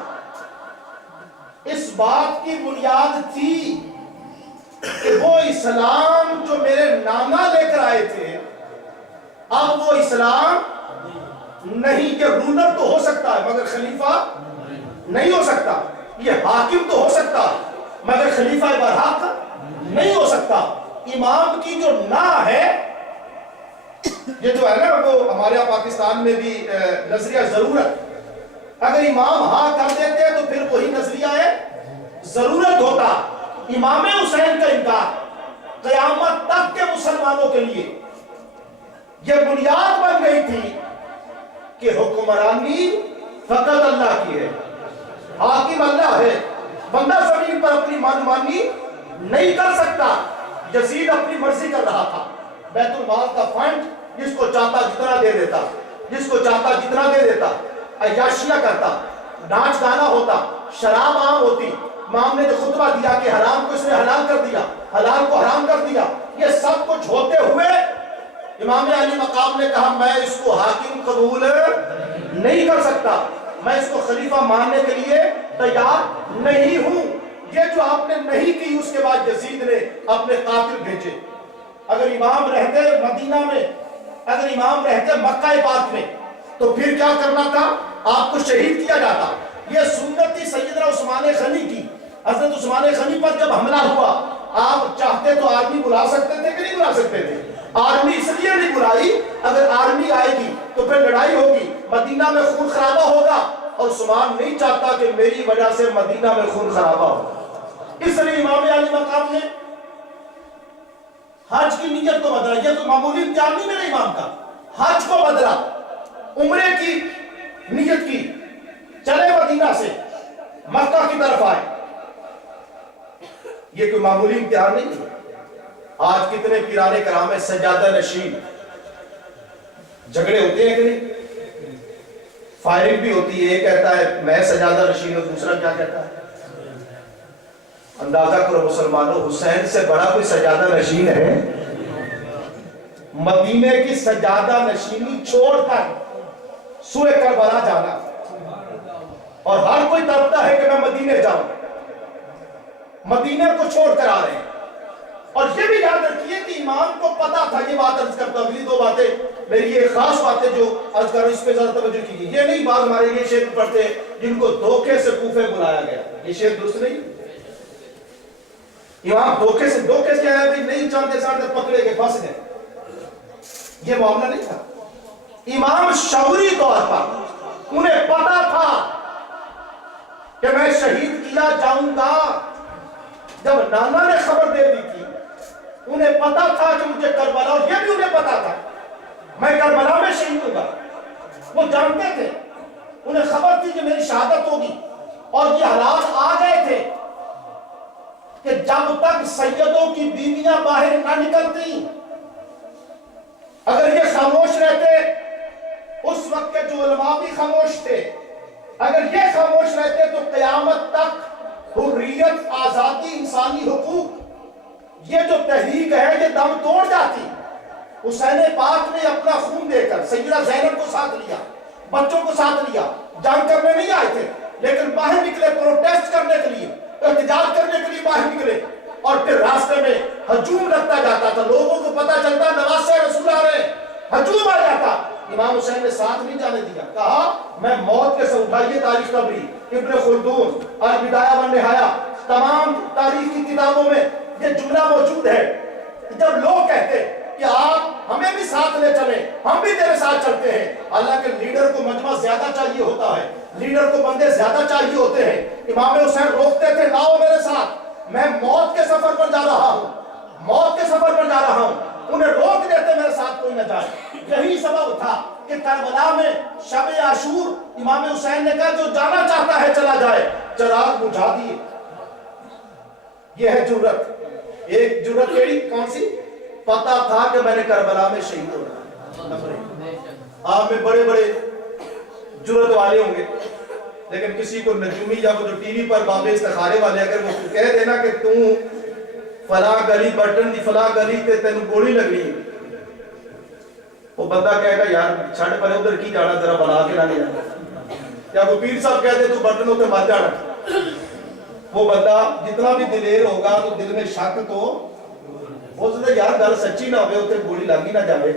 اس بات کی بنیاد تھی کہ وہ اسلام جو میرے نانا لے کر آئے تھے, اب وہ اسلام نہیں. کہ رولر تو ہو سکتا ہے مگر خلیفہ نہیں ہو سکتا, یہ حاکم تو ہو سکتا مگر خلیفہ برحق نہیں ہو سکتا. امام کی جو نا ہے, یہ جو ہے نا وہ ہمارے یہاں پاکستان میں بھی نظریہ ضرورت, اگر امام ہاں کر دیتے تو پھر وہی نظریہ ہے ضرورت ہوتا. امام حسین کا انکار قیامت تک کے مسلمانوں کے لیے یہ بنیاد بن گئی تھی کہ حکمرانی فقط اللہ کی ہے, حاکم اللہ ہے, بندہ زمین پر اپنی منمانی نہیں کر سکتا. یزید اپنی مرضی کر رہا تھا, بیت المال کا فنڈ جس کو چاہتا جتنا دے دیتا, جس کو چاہتا جتنا دے دیتا, عیاشیاں کرتا, ناچ گانا ہوتا, شراب عام ہوتی. امام نے جو خطبہ دیا کہ حرام کو اس نے حلال کر دیا, حلال کو حرام کر دیا, یہ سب کچھ ہوتے ہوئے امام علی مقام نے کہا میں اس کو حاکم قبول نہیں کر سکتا, میں اس کو خلیفہ ماننے کے لیے تیار نہیں ہوں. یہ جو آپ نے نہیں کی, اس کے بعد یزید نے اپنے قاتل بھیجے. اگر امام رہتے مدینہ میں, اگر امام رہتے مکہ پاک میں, تو پھر کیا کرنا تھا, آپ کو شہید کیا جاتا. یہ سنت تھی سیدنا عثمان غنی کی. حضرت عثمان غنی پر جب حملہ ہوا, آپ چاہتے تو آرمی بلا سکتے تھے کہ نہیں بلا سکتے تھے؟ آرمی اس لیے نہیں بلائی, اگر آرمی آئے گی تو پھر لڑائی ہوگی, مدینہ میں خون خرابہ ہوگا, اور عثمان نہیں چاہتا کہ میری وجہ سے مدینہ میں خون خرابہ ہو. اس لیے امام علی مقام نے حج کی نیت کو بدلا. یہ تو معمولی امتحان نہیں میرے امام کا, حج کو بدلا, عمرے کی نیت کی, چلے مدینہ سے مکہ کی طرف آئے. یہ کوئی معمولی امتحان نہیں ہے. آج کتنے پیرانے کرام ہے سجادہ نشین, جھگڑے ہوتے ہیں کہ نہیں, فائرنگ بھی ہوتی ہے, ایک کہتا ہے میں سجادہ نشین ہوں, دوسرا کیا کہتا ہے. اندازہ کرو مسلمانوں, حسین سے بڑا کوئی سجادہ نشین ہے؟ مدینے کی سجادہ نشینی چھوڑ کر سوئے کربلا جانا, اور ہر کوئی تڑپتا ہے کہ میں مدینے جاؤں, مدینے کو چھوڑ کر آ رہے ہیں. اور یہ بھی یاد رکھیے کہ امام کو پتا تھا, یہ بات عرض کرتا ہوں, اگلی دو باتیں میری یہ خاص باتیں جو عرض کر رہا ہوں اس پہ زیادہ توجہ کیجیے. یہ نہیں بات ہمارے یہ شیخ پڑھتے جن کو دھوکے سے کوفے بلایا گیا, یہ شیخ درست نہیں. امام دھوکے سے کیا ہے, نہیں چاہتے ساتھ پکڑے کے پھنس گئے, یہ معاملہ نہیں تھا. امام شعوری طور پر انہیں پتا تھا کہ میں شہید کیا جاؤں گا. جب نانا نے خبر دے دی تھی, انہیں پتا تھا کہ مجھے کربلا, اور یہ بھی انہیں پتا تھا میں کربلا میں شہید ہوں گا. وہ جانتے تھے, انہیں خبر تھی کہ میری شہادت ہوگی, اور یہ حالات آ گئے تھے کہ جب تک سیدوں کی بیویاں باہر نہ نکلتی, اگر یہ خاموش رہتے, اس وقت کے جو علماء بھی خاموش تھے, اگر یہ خاموش رہتے تو قیامت تک حریت, آزادی, انسانی حقوق, یہ جو تحریک ہے یہ دم توڑ جاتی. حسین پاک نے اپنا خون دے کر سیدہ زینب کو ساتھ لیا, بچوں کو ساتھ لیا, جنگ کرنے نہیں آئے تھے, لیکن باہر نکلے پروٹیسٹ کرنے کے لیے, احتجاج کرنے کے لیے باہر نکلے, اور پھر راستے میں ہجوم لگتا جاتا تھا. لوگوں کو پتا چلتا نواسہ رسول آ رہے, ہجوم آ جاتا. امام حسین نے ساتھ نہیں جانے دیا, کہا میں موت کے ساتھ. اٹھائیے تاریخ طبری, ابن خلدون, البدایہ والنہایہ, تمام تاریخ کی کتابوں میں یہ جملہ موجود ہے. جب لوگ کہتے کہ آپ ہمیں بھی ساتھ لے چلیں, ہم بھی تیرے ساتھ چلتے ہیں, حالانکہ لیڈر کو مجمع زیادہ چاہیے ہوتا ہے, لیڈر کو بندے زیادہ چاہیے ہوتے ہیں. امام حسین روکتے تھے, نہ ہو میرے ساتھ, میں موت کے سفر پر جا رہا ہوں, موت کے سفر پر جا رہا ہوں. انہیں روک دیتے میرے ساتھ کوئی نہ جائے. یہی سبب تھا کہ کربلا میں شب عاشور امام حسین نے کہا جو جانا چاہتا ہے چلا جائے، چراغ بجھا دیے۔ یہ ہے جرت۔ ایک جرت کیڑی کون سی؟ پتا تھا کہ میں نے کربلا میں شہید ہونا ہے۔ آپ میں بڑے بڑے جرت والے ہوں گے، لیکن کسی کو نجومی یا وہ جو ٹی وی پر بابے استخارے والے اگر وہ کہہ دینا کہ تو فلاں گلی بٹن دی فلاں گلی تے تینوں گولی لگ رہی ہے، وہ بندہ کہے گا یار چھڑ پر ادھر کی جانا، ذرا بنا کے نہ لے جانا۔ یا وہ پیر صاحب کہتے تو بٹن ہوتے مر جانا، وہ بندہ جتنا بھی دلیر ہوگا تو دل میں شک تو وہ سے یار گل سچی نہ ہوئے، ہوتے گولی لگی نہ جائے،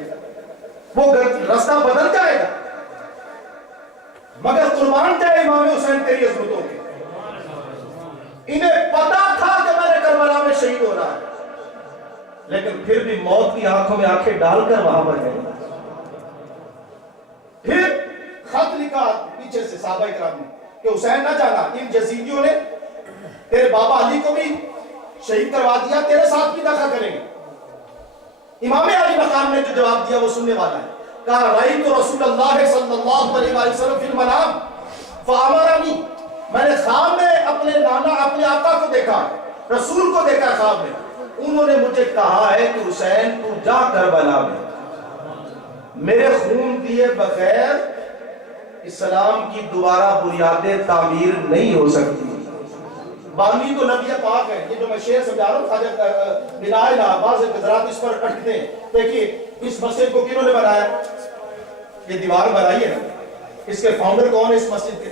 وہ رستہ بدل جائے گا۔ مگر قربان جائے امام حسین تیری عظمتوں کے، انہیں پتا تھا کہ میں نے کربلا میں شہید ہو رہا ہے، لیکن پھر بھی موت کی آنکھوں میں آنکھیں ڈال کر وہاں پر گئے۔ پھر خط لکھا پیچھے سے صحابہ کرام نے کہ حسین نہ جانا، ان یزیدیوں نے تیرے بابا علی کو بھی شہید کروا دیا، تیرے ساتھ بھی دخل کریں گے۔ امام علی مقام نے جو جواب دیا وہ سننے والا ہے۔ کہا رأیت رسول اللہ صلی اللہ علیہ وسلم فی المنام فامرنی، میں نے خواب میں اپنے نانا اپنے آقا کو دیکھا، رسول کو دیکھا خواب میں، انہوں نے مجھے کہا ہے کہ حسین تو جا کربلا میں، میرے خون دیے بغیر اسلام کی دوبارہ بنیادیں تعمیر نہیں ہو سکتی۔ بانی تو نبی پاک ہے، یہ جو میں شعر سمجھا رہا ہوں خواجہ بنائے نا بعض حضرات اس پر اٹکتے ہیں۔ دیکھیے اس مسجد کو کنہوں نے بنایا؟ یہ دیوار بنائی ہے نا، اس کے فاؤنڈر کون ہے اس مسجد کے؟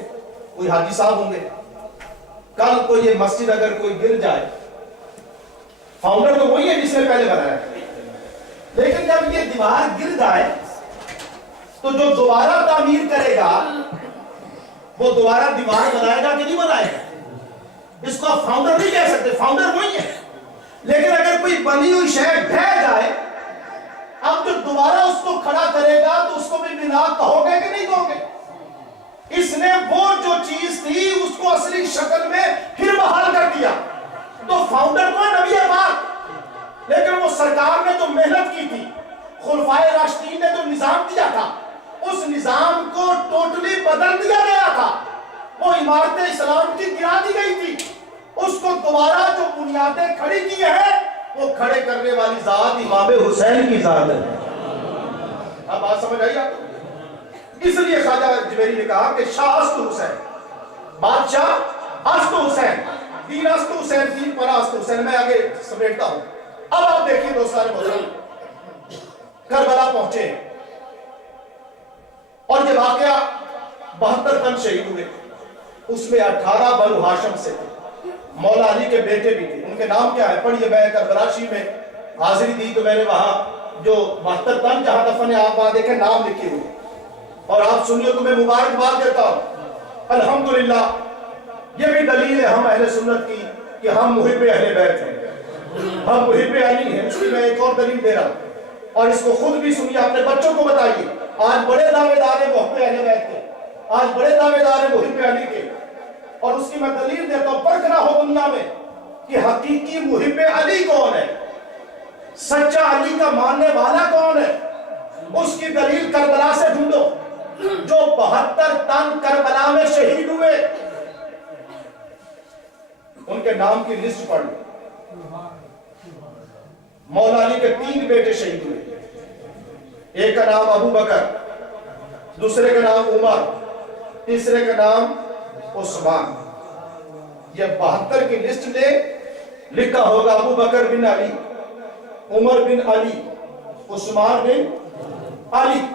کوئی حاجی صاحب ہوں گے۔ کل کو یہ مسجد اگر کوئی گر جائے، فاؤنڈر تو وہی ہے جس نے پہلے بنایا، لیکن جب یہ دیوار گر جائے تو جو دوبارہ تعمیر کرے گا وہ دوبارہ دیوار بنائے گا کہ نہیں بنائے گا؟ اس کو آپ فاؤنڈر نہیں کہہ سکتے، فاؤنڈر وہی ہے۔ لیکن اگر کوئی بنی ہوئی شہر ڈھہ جائے، اب جو دوبارہ اس کو کھڑا کرے گا تو اس کو بھی بنا کہو گے کہ نہیں کہو گے؟ اس نے وہ جو چیز تھی اس کو اصلی شکل میں پھر بحال کر دیا۔ تو فاؤنڈر کو نبی پاک، لیکن وہ سرکار نے جو محنت کی تھی، خلفائے راشدین نے جو نظام دیا تھا، اس نظام کو ٹوٹلی بدل دیا گیا تھا۔ وہ عمارت اسلام کی گرا دی گئی تھی، اس کو دوبارہ جو بنیادیں کھڑی کی ہیں وہ کھڑے کرنے والی ذات امام حسین کی ذات ہے۔ اب بات سمجھ آئی آپ کو؟ اس لیے خواجہ جویری نے کہا کہ شاہ است حسین، بادشاہ است حسین، دین است حسین، دین پر است حسین۔ میں آگے سمیٹتا ہوں۔ اب آپ دیکھیں دوست سارے محترم، کربلا پہنچے اور یہ واقعہ 72 تن شہید ہوئے، اس میں 18 بنو ہاشم سے تھے، مولا علی کے بیٹے بھی تھے۔ ان کے نام کیا ہے؟ پڑھیے، میں کربلا میں حاضری دی تو میں نے وہاں جو 72 تن جہاں دفن ہے آپ وہاں دیکھیں نام لکھے ہوئے، اور آپ سنیے تو میں مبارکباد دیتا ہوں۔ الحمدللہ یہ بھی دلیل ہے ہم اہل سنت کی کہ ہم محب اہل بیت ہیں، ہم محب علی ہیں۔ اس کی میں ایک اور دلیل دے رہا ہوں، اور اس کو خود بھی سنیے، اپنے بچوں کو بتائیے۔ آج بڑے دعوے دار ہیں محب اہل بیت کے، آج بڑے دعوے دار ہیں محب علی کے، اور اس کی میں دلیل دیتا ہوں۔ پرکھنا ہو دنیا میں کہ حقیقی محب علی کون ہے، سچا علی کا ماننے والا کون ہے، اس کی دلیل کربلا سے ڈھونڈو۔ جو 72 تن کربلا میں شہید ہوئے ان کے نام کی لسٹ پڑھ لو۔ مولا علی کے 3 بیٹے شہید ہوئے، ایک کا نام ابو بکر، دوسرے کا نام عمر، تیسرے کا نام عثمان۔ یہ 72 کی لسٹ لے، لکھا ہوگا ابو بکر بن علی، عمر بن علی، عثمان بن علی۔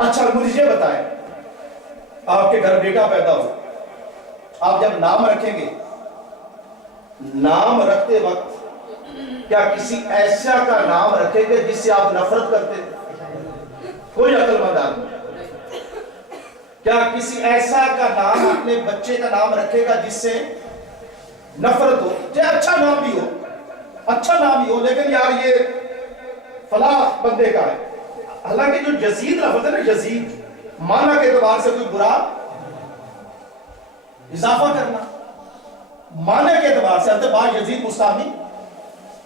اچھا مجھے یہ بتائیں، آپ کے گھر بیٹا پیدا ہو، آپ جب نام رکھیں گے، نام رکھتے وقت کیا کسی ایسا کا نام رکھیں گے جس سے آپ نفرت کرتے ہیں؟ کوئی عقل مند آدمی کیا کسی ایسا کا نام اپنے بچے کا نام رکھے گا جس سے نفرت ہو؟ چاہے اچھا نام بھی ہو، اچھا نام بھی ہو، لیکن یار یہ فلاں بندے کا ہے۔ حالانکہ جو یزید لفظ ہے نا، یزید معنی کے اعتبار سے کوئی برا اضافہ کرنا، معنی کے اعتبار سے با یزید مستعمی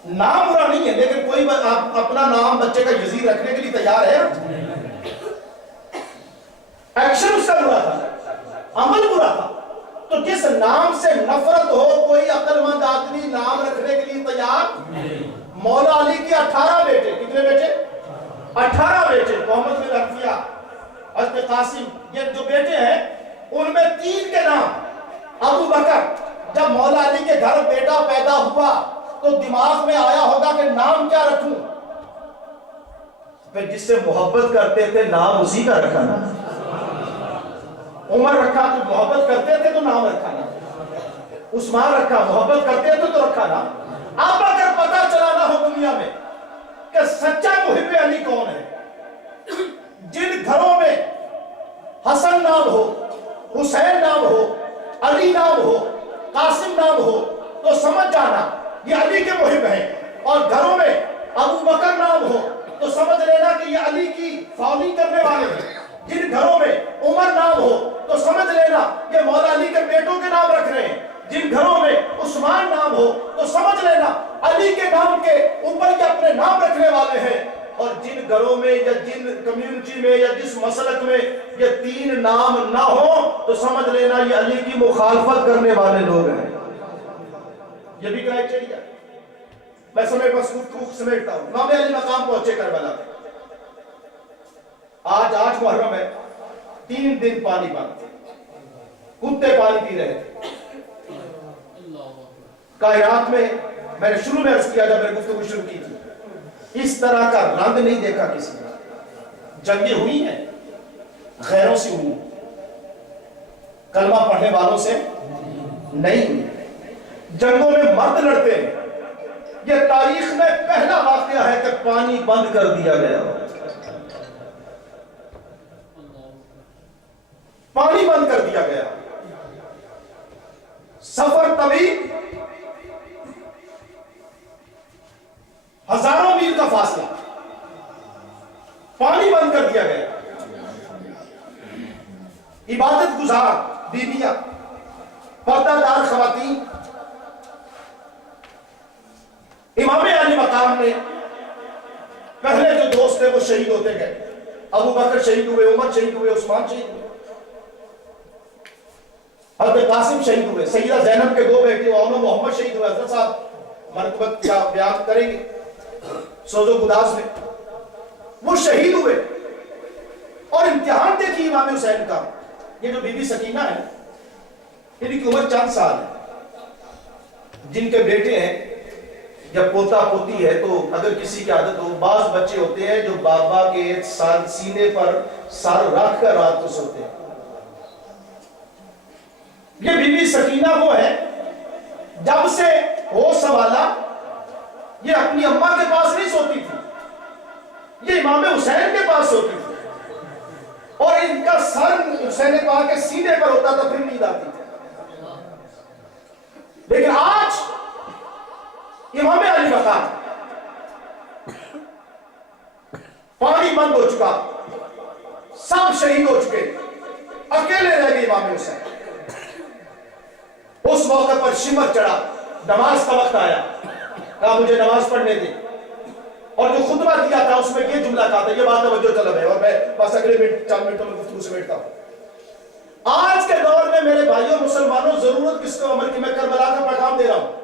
نام برا نہیں ہے، لیکن کوئی اپنا نام بچے کا یزید رکھنے کے لیے تیار ہے؟ ایکشن اس کا برا تھا، عمل برا تھا۔ تو جس نام سے نفرت ہو، کوئی عقل مند آدمی نام رکھنے کے لیے تیار۔ مولا علی کے 18 بیٹے، کتنے بیٹے؟ 18 بیٹے، محمد بن حنفیہ، حضرت قاسم، یہ جو بیٹے ہیں ان میں 3 کے نام ابو بکر۔ جب مولا علی کے گھر بیٹا پیدا ہوا تو دماغ میں آیا ہوگا کہ نام کیا رکھوں؟ پھر جس سے محبت کرتے تھے نام اسی کا رکھا نا۔ عمر رکھا تو محبت کرتے تھے تو نام رکھا نا، عثمان رکھا محبت کرتے تھے تو رکھا نا۔ اب اگر پتا چلا نہ ہو دنیا میں کہ سچا محب علی کون ہے، جن گھروں میں حسن نام ہو، حسین نام ہو، علی نام ہو، قاسم نام ہو، تو سمجھ جانا یہ علی کے محب ہیں، اور گھروں میں ابو بکر نام ہو تو سمجھ لینا کہ یہ علی کی فالوئنگ کرنے والے ہیں۔ جن گھروں میں عمر نام ہو تو سمجھ لینا یہ مولا علی کے بیٹوں کے نام رکھ رہے ہیں۔ جن گھروں میں عثمان نام ہو تو سمجھ لینا علی کے نام کے اوپر یہ اپنے نام رکھنے والے ہیں۔ اور جن گھروں میں یا جن کمیونٹی میں یا جس مسلک میں یہ 3 نام نہ ہو تو سمجھ لینا یہ علی کی مخالفت کرنے والے لوگ ہیں۔ یہ بھی کرائیٹیریا۔ میں بس سمیٹتا ہوں۔ امام علی مقام پہنچے کربلا میں، آج 8 محرم ہے، 3 دن پانی بند، کتے پانی پی رہے تھے۔ کائنات میں میں نے شروع میں عرض کیا جب میں نے گفتگو شروع کی تھی، اس طرح کا رنگ نہیں دیکھا کسی نے۔ جنگیں ہوئی ہیں، غیروں سے ہوئی، کلمہ پڑھنے والوں سے نہیں ہوئی۔ جنگوں میں مرد لڑتے ہیں۔ یہ تاریخ میں پہلا واقعہ ہے کہ پانی بند کر دیا گیا، پانی بند کر دیا گیا۔ سفر طویل، ہزاروں میل کا فاصلہ، پانی بند کر دیا گیا۔ عبادت گزار بیویاں، پردہ دار خواتین، امام علی مقام نے پہلے جو دوست تھے وہ شہید ہوتے گئے۔ ابو بکر شہید ہوئے، عمر شہید ہوئے، عثمان شہید ہوئے، حضرت قاسم شہید ہوئے، سیدہ زینب کے 2 بیٹے اور محمد شہید ہوئے۔ حضرت صاحب منقبت کا بیان کریں گے سوز و گداز میں، وہ شہید ہوئے۔ اور امتحان دیکھیے امام حسین کا، یہ جو بی بی سکینہ ہے ان کی عمر چند سال ہے، جن کے بیٹے ہیں یا پوتا پوتی ہے تو اگر کسی کی عادت ہو، بعض بچے ہوتے ہیں جو بابا کے سینے پر سر رکھ کر رات کو سوتے ہیں۔ یہ بی بی سکینہ وہ ہے جب سے ہو سوالا یہ اپنی اماں کے پاس نہیں سوتی تھی، یہ امام حسین کے پاس سوتی تھی، اور ان کا سر حسین پاک کے سینے پر ہوتا تھا، پھر نیند آتی تھی۔ لیکن آج امام علی مقام پانی بند ہو چکا، سب شہید ہو چکے، اکیلے رہ گئے امام حسین۔ اس موقع پر شمر چڑھا، نماز کا وقت آیا، کہا مجھے نماز پڑھنے دیں، اور جو خطبہ دیا تھا اس میں یہ جملہ کہا تھا، یہ بات توجہ طلب ہے، اور میں بس اگلے 4 منٹوں میں گفتگو سمیٹتا ہوں۔ آج کے دور میں میرے بھائیوں مسلمانوں، ضرورت کس کو عمل کی؟ میں کربلا کا پیغام دے رہا ہوں۔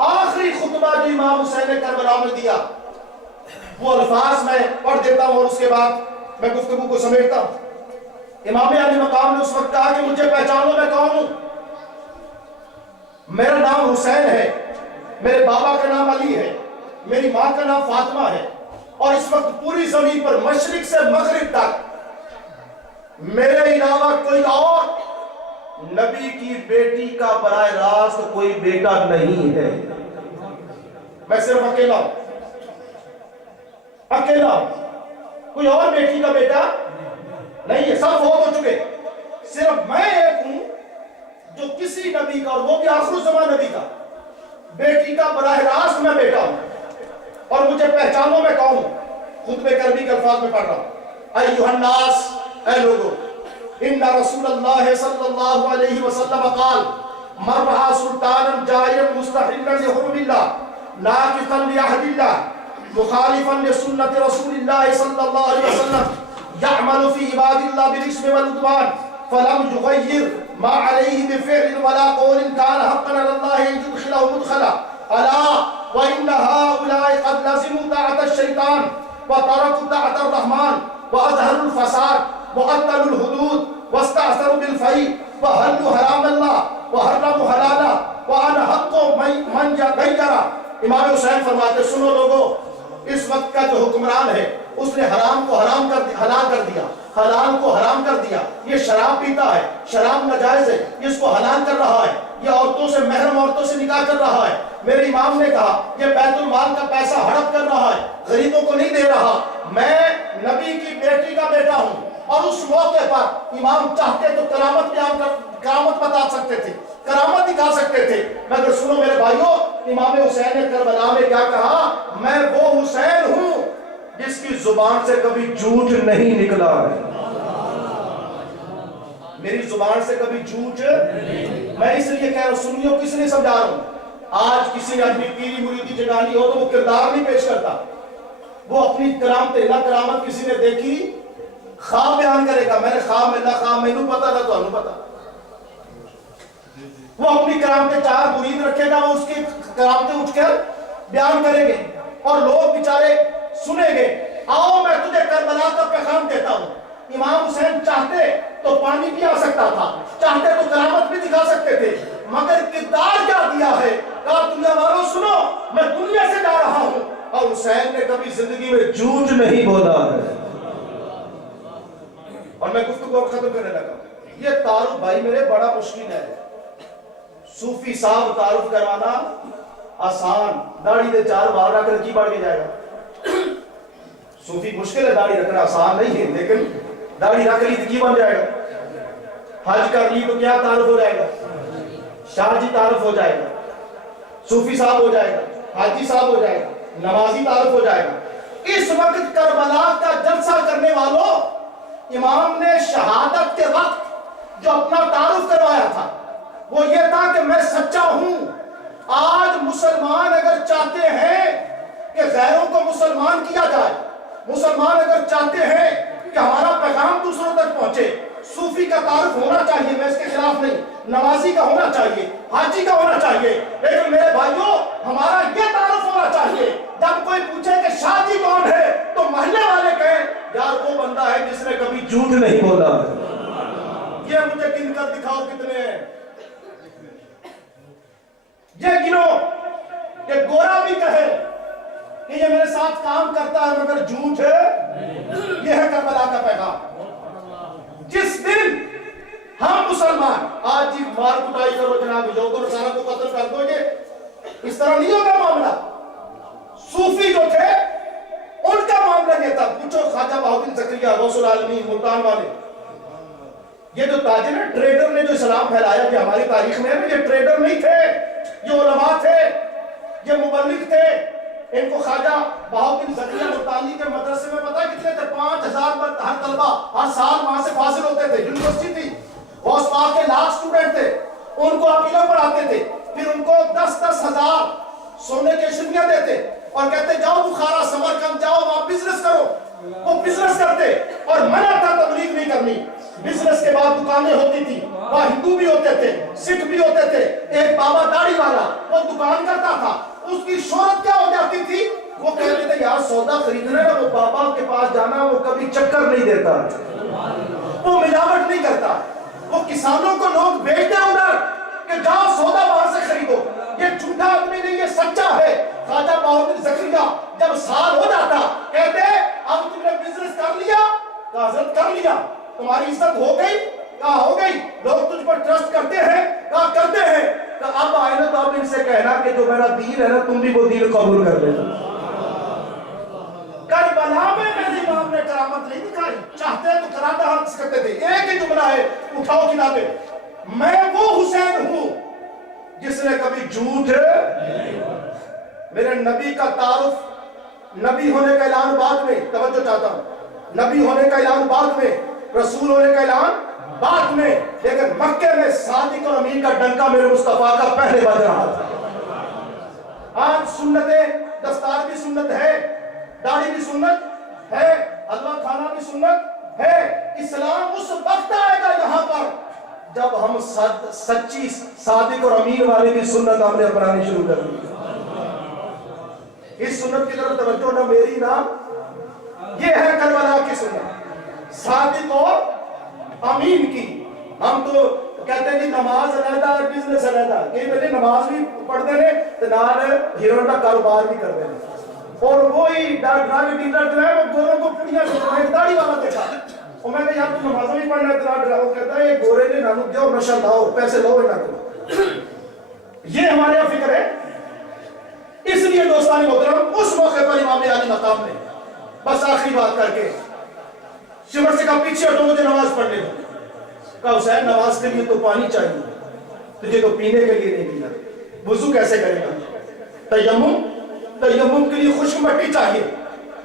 آخری خطبہ جو امام حسین نے کربلا میں دیا وہ الفاظ میں پڑھ دیتا ہوں اور اس کے بعد میں گفتگو کو سمیٹتا ہوں۔ امام علی مقام نے اس وقت کہا کہ مجھے پہچانو میں کون ہوں، میرا نام حسین ہے، میرے بابا کا نام علی ہے، میری ماں کا نام فاطمہ ہے، اور اس وقت پوری زمین پر مشرق سے مغرب تک میرے علاوہ کوئی اور نبی کی بیٹی کا براہ راست کوئی بیٹا نہیں ہے، میں صرف اکیلا ہوں، اکیلا ہوں، کوئی اور بیٹی کا بیٹا نہیں ہے، سب فوت ہو چکے، صرف میں ایک ہوں جو کسی نبی کا، اور وہ بھی آخر الزمان نبی کا بیٹی کا براہ راست میں بیٹا ہوں، اور مجھے پہچانو میں کون ہوں۔ خطبہ کربی کے الفاظ میں پڑھ رہا ہوں، ایھا الناس، اے لوگو، ان رسول اللہ صلی اللہ علیہ وسلم قال من رأى سلطانا جائرا مستحلا لحرم اللہ ناقضا لعهد الله مخالفا لسنة رسول الله صلى الله عليه وسلم يعمل في عباد الله بالاسم والعدوان فلم يغير ما عليه بفعل ولا قول كان حقا على الله ان يدخله مدخلا الا وان هؤلاء قد لزموا طاعة الشيطان وتركوا طاعة الرحمن واظهروا الفساد وقتلوا الحدود واستأثروا بالفيء وحلوا حرام الله وحرموا حلالا وانا حق من غير. امام حسین فرماتے سنو لوگوں، اس وقت کا جو حکمران ہے اس نے حرام کو حرام کر دیا، حلال کر دیا، حلال کو حرام کر دیا. یہ شراب پیتا ہے، شراب ناجائز ہے، اس کو حلال کر رہا ہے. یہ عورتوں سے، محرم عورتوں سے نکاح کر رہا ہے. میرے امام نے کہا یہ بیت المال کا پیسہ ہڑپ کر رہا ہے، غریبوں کو نہیں دے رہا. میں نبی کی بیٹی کا بیٹا ہوں اور اس موقع پر امام چاہتے تو کرامت بتا سکتے تھے، کرامت دکھا سکتے تھے، مگر سنو میرے بھائیوں، امام حسین نے کربلا میں کیا کہا؟ میں وہ حسین ہوں جس کی زبان سے کبھی جھوٹ نہیں نکلا ہے. میری زبان سے کبھی جھوٹ میں اس لیے کہہ رہا ہوں، سنیوں کس لیے سمجھا رہا ہوں. آج کسی نے اپنی پیری مریدی جگانی ہو تو وہ کردار نہیں پیش کرتا، وہ اپنی کرامت نہ کرامت کسی نے دیکھی خواب بیان کرے گا. میں نے خواب میں نہ خواب میں پتا نہ تو پتا. وہ اپنی کرامتیں چار مرید رکھے گا، وہ اس کی کرامتیں اٹھ کر بیان کریں گے اور لوگ بیچارے سنیں گے. آؤ میں تجھے کربلا کا پیغام دیتا ہوں. امام حسین چاہتے تو پانی بھی آ سکتا تھا، چاہتے تو کرامت بھی دکھا سکتے تھے، مگر کردار کیا دیا ہے؟ کہا دنیا والوں سنو، میں دنیا سے جا رہا ہوں. اور حسین نے کبھی زندگی میں جھوٹ نہیں بولا ہے. اور میں گفتگو ختم کرنے لگا. یہ تعارف بھائی میرے بڑا مشکل ہے. صوفی صاحب تعارف کروانا آسان، داڑھی دے چار بال رکھ کر کی بڑھ کے جائے گا. صوفی مشکل ہے، داڑھی رکھنا آسان نہیں ہے، لیکن داڑھی رکھ لی تو کی بن جائے گا. حج کر لی تو کیا تعارف ہو جائے گا؟ شاہ جی تعارف ہو جائے گا، صوفی صاحب ہو جائے گا، حاجی صاحب ہو جائے گا، نمازی تعارف ہو جائے گا. اس وقت کربلا کا جلسہ کرنے والوں، امام نے شہادت کے وقت جو اپنا تعارف کروایا تھا وہ یہ تھا کہ میں سچا ہوں. آج مسلمان اگر چاہتے ہیں کہ غیروں کو مسلمان کیا جائے، مسلمان اگر چاہتے ہیں کہ ہمارا پیغام دوسروں تک پہنچے، صوفی کا تعارف ہونا چاہیے، میں اس کے خلاف نہیں، نمازی کا ہونا چاہیے، حاجی کا ہونا چاہیے، لیکن میرے بھائیوں ہمارا یہ تعارف ہونا چاہیے. جب کوئی پوچھے کہ شاہ جی کون ہے تو محلے والے کہیں یار وہ بندہ ہے جس نے کبھی جھوٹ نہیں بولا. یہ مجھے گن کر دکھاؤ کتنے ہیں. یہ گنو کہ گورا بھی کہے کہ یہ میرے ساتھ کام کرتا ہے مگر جھوٹ ہے. یہ ہے کربلا کا پیغام. جس دن ہم مسلمان آج جی مار کٹائی کرو جناب لوگوں نے سارا کو قتل کر دو، یہ اس طرح نہیں ہوگا معاملہ. صوفی جو تھے ان کا معاملہ یہ تھا. پوچھو خواجہ بہاؤالدین زکریا غوث العالمین ملتان والے، یہ جو تاجر ہے ٹریڈر نے جو اسلام پھیلایا، کہ ہماری تاریخ میں یہ ٹریڈر نہیں تھے، یہ علماء تھے، یہ مبلغ تھے. ان کو خواجہ بہاؤالدین زکریا ملتانی کے مدرسے میں پتہ کتنے تھے؟ 5000 ہر طلبہ ہر سال وہاں سے فاضل ہوتے تھے. یونیورسٹی تھی، غوث پاک کے لاکھ اسٹوڈنٹ تھے، ان کو عقیدہ پڑھاتے تھے. پھر ان کو 10-10 ہزار سونے کے اشرفیاں دیتے اور کہتے جاؤ بخارا سمرقند جاؤ وہاں بزنس کرو. وہ بزنس کرتے اور منع تھا تبلیغ نہیں کرنی. بزنس کے بعد دکانیں ہوتی تھی، وہاں ہندو بھی ہوتے تھے، سکھ بھی ہوتے تھے. ایک بابا داڑھی والا وہ دکان کرتا تھا، اس کی شہرت کیا ہو جاتی تھی؟ وہ کہتے تھے یار سودا خریدنا ہے وہ بابا کے پاس جانا، وہ کبھی چکر نہیں دیتا، وہ ملاوٹ نہیں کرتا. وہ کسانوں کو لوگ بھیجتے ادھر کہ جاؤ سودا وہاں سے خریدو. یہ جھوٹا آدمی نہیں، یہ سچا ہے. خواجہ بہاؤالدین زکریا جب سال ہو جاتا کہتے اب تم نے بزنس کر لیا؟ کہا حضرت کر لیا. تمہاری عزت ہو گئی؟ کہا ہو گئی. لوگ تجھ پر ٹرسٹ کرتے ہیں؟ کہا کرتے ہیں. کہا اب آئے نا تو اب ان سے کہنا کہ جو میرا دین ہے نا تم بھی وہ دین قبول کر لینا. کربلا میں میرے امام نے کرامت نہیں دکھائی، چاہتے تو کرامت حاصل کرتے تھے. ایک ہی جملہ ہے، اٹھاؤ کتابیں، میں وہ حسین ہوں جس نے کبھی جھوٹ. میرے نبی کا تعارف، نبی ہونے کا اعلان بعد میں، توجہ چاہتا ہوں، نبی ہونے کا اعلان بعد میں، رسول ہونے کا اعلان بعد میں، لیکن مکے میں صادق اور امین کا ڈنکا میرے مصطفیٰ کا پہلے بج رہا تھا. آج سنت دستار بھی سنت ہے، داڑھی بھی سنت ہے، حلوہ کھانا بھی سنت ہے۔ اسلام اس وقت آئے گا یہاں پر جب ہم سچی صادق اور امین والی بھی سنت ہم نے اپنانی شروع کر دی۔ اس سنت کی طرف توجہ نہ میری نہ، یہ ہے کربلا کی سنت، صادق اور امین کی۔ ہم تو کہتے ہیں کہ نماز علیحدہ اور بزنس علیحدہ، کہ پہلے نماز بھی پڑھتے ہیں تو نال ہیرون کا کاروبار بھی کرتے ہیں، اور وہی ڈرگ ڈیلر جو ہے وہ گوروں کو پڑیاں دیتا ہے۔ داڑھی والا دیکھا اور میں نے یار تو نماز نہیں پڑھنا ہے، ڈراؤ کہتا ہے یہ گورے نے نانو دیا اور نشہ لاؤ، پیسے لاؤ نہ کرو۔ یہ ہمارے یہاں فکر ہے۔ اس لیے دوستان محترم اس موقع پر امام علی مقام نے بس آخری بات کر کے شمر سے کہا پیچھے ہٹو، مجھے نماز پڑھنے دو۔ کہا حسین نماز کے لیے تو پانی چاہیے، تجھے تو پینے کے لیے نہیں ملا، وضو کیسے کرے گا؟ تیمم کے لیے خشک مٹی چاہیے،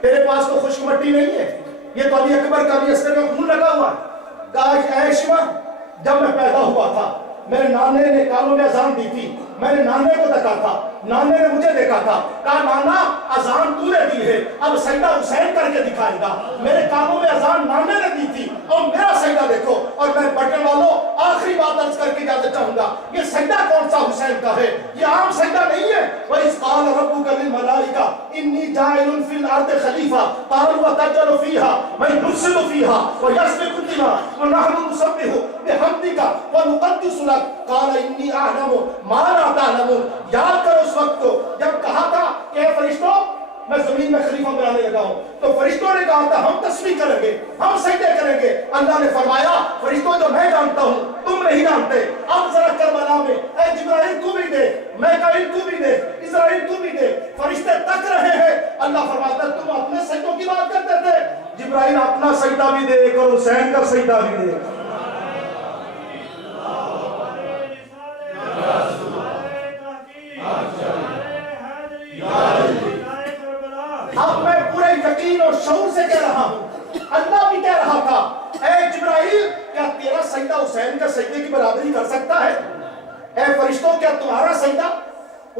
تیرے پاس تو خشک مٹی نہیں ہے، یہ تو علی اکبر کا علی اصغر کا خون لگا ہوا ہے۔ کہا اے شمر، جب میں پیدا ہوا تھا میرے نانے نے کانوں میں اذان دی تھی، میں نے نانے کو دیکھا تھا، نانے نے مجھے دیکھا تھا، کہا نانا اذان تو نے دی ہے، اب سجدہ حسین کر کے دکھائے گا۔ میرے کانوں میں اذان نانے نے دی تھی اور میرا سجدہ دیکھو۔ اور میں بٹن والوں آخری بات عرض کر کے اجازت چاہوں گا، یہ سجدہ کون سا حسین کا ہے؟ یہ عام سجدہ نہیں ہے۔ وَإِذْ قَالَ رَبُّكَ لِلْمَلَائِكَةِ إِنِّي جَاعِلٌ فِي الْأَرْضِ خَلِيفَةً قَالُوا وَتَجْعَلُ فِيهَا مَن يُفْسِدُ فِيهَا وَيَسْفِكُ الدِّمَاءَ وَنَحْنُ نُسَبِّحُ بِحَمْدِكَ وَنُقَدِّسُ لَكَ قَالَ إِنِّي أَعْلَمُ مَا لَا تَعْلَمُونَ۔ یاد کرو اس وقت کو جب کہا تھا کہ اے فرشتوں میں زمین میں خلیفہ بنانے لگا ہوں، تو فرشتوں نے کہا تھا ہم تسبیح کریں گے، ہم سجدے کریں گے۔ اللہ نے فرمایا فرشتوں جو میں جانتا ہوں تم نہیں جانتے، اب ذرا کربلا میں اے جبرائیل تو بھی دیکھ، میکائیل تو بھی دیکھ، اسرائیل تو بھی دیکھ، فرشتے تک رہے ہیں۔ اللہ فرماتا ہے تم اپنے سجدوں کی بات کرتے تھے، جبرائیل اپنا سجدہ بھی دیکھ اور حسین کا سجدہ بھی دیکھ۔ اب میں پورے یقین اور شعور سے کہہ رہا ہوں، اللہ بھی کہہ رہا تھا اے جبرائیل کیا تیرا سجدہ حسین کا سجدے کی برابری کر سکتا ہے؟ اے فرشتوں کیا تمہارا سجدہ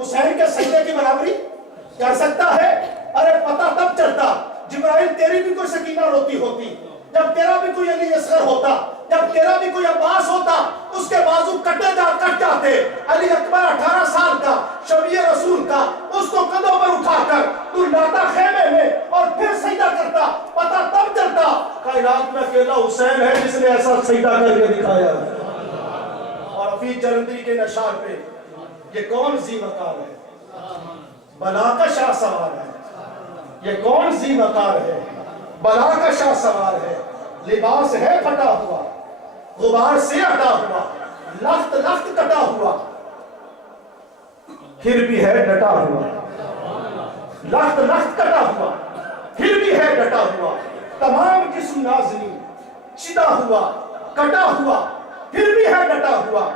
حسین کے سجدے کی برابری کر سکتا ہے؟ ارے پتہ تب چلتا جبرائیل تیری بھی کوئی سکینہ روتی ہوتی، جب تیرا بھی کوئی علی اصغر ہوتا، جب تیرا بھی کوئی عباس ہوتا، اس کے بازو کٹ جاتے۔ علی اکبر 18 سال کا شبیہ رسول کا، اس کو قدموں پر اٹھا کر تو لاتا خیمے میں اور پھر سجدہ کرتا، پتہ تب چلتا کائنات میں اکیلا حسین ہے جس نے ایسا سجدہ کر کے دکھایا۔ اور حفیظ جلندری کے نشار پہ یہ کون ذی وقار ہے؟ بلا کا شاہ سوار ہے۔ یہ کون ذی وقار ہے؟ بلا کا شاہ سوار ہے۔ لباس ہے پھٹا ہوا، غبار سے ہٹا ہوا، لخت لخت کٹا ہوا، پھر بھی ہے ڈٹا ہوا۔ لخت لخت کٹا ہوا، پھر بھی ہے ڈٹا ہوا۔ تمام جسم نازنی چدا ہوا، کٹا ہوا، پھر بھی ہے ڈٹا ہوا۔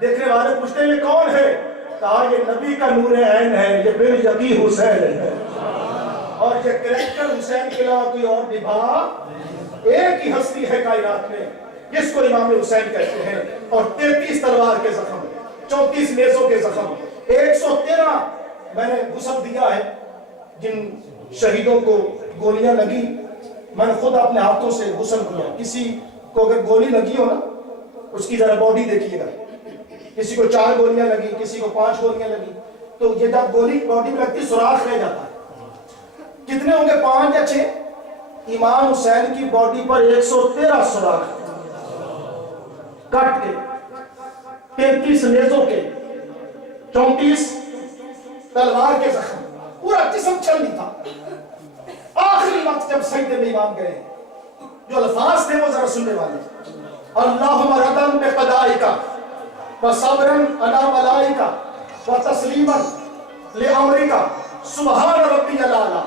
دیکھنے والے پوچھتے ہیں یہ کون ہے؟ کہا یہ نبی کا نور عین ہے، یہ بن یقی حسین ہے۔ اور یہ کریکٹر حسین کے علاوہ کوئی اور نبھا ایک ہی ہستی ہے کائنات میں جس کو امام حسین کہتے ہیں۔ اور 33 تلوار کے زخم، 34 نیزوں کے زخم، 113 میں نے غسل دیا ہے جن شہیدوں کو گولیاں لگی، میں نے خود اپنے ہاتھوں سے غسل دیا۔ کسی کو اگر گولی لگی ہو نا اس کی ذرا باڈی دیکھیے گا، کسی کو 4 گولیاں لگی، کسی کو 5 گولیاں لگی، تو یہ جب گولی باڈی میں لگتی سوراخ رہ جاتا ہے۔ کتنے ہوں گے 5 یا 6؟ امام حسین کی باڈی پر 113 سوراخ کٹ کے، 33 نیزوں کے، 34 تلوار کے زخم، پورا جسم چھلنی تھا۔ آخری وقت جب سجدے میں امام گئے، جو الفاظ تھے وہ ذرا سننے والے، اللہم ردم بقضائکا وصبرن علی بلائکا وتسلیما لامرکا سبحان ربی الاعلی،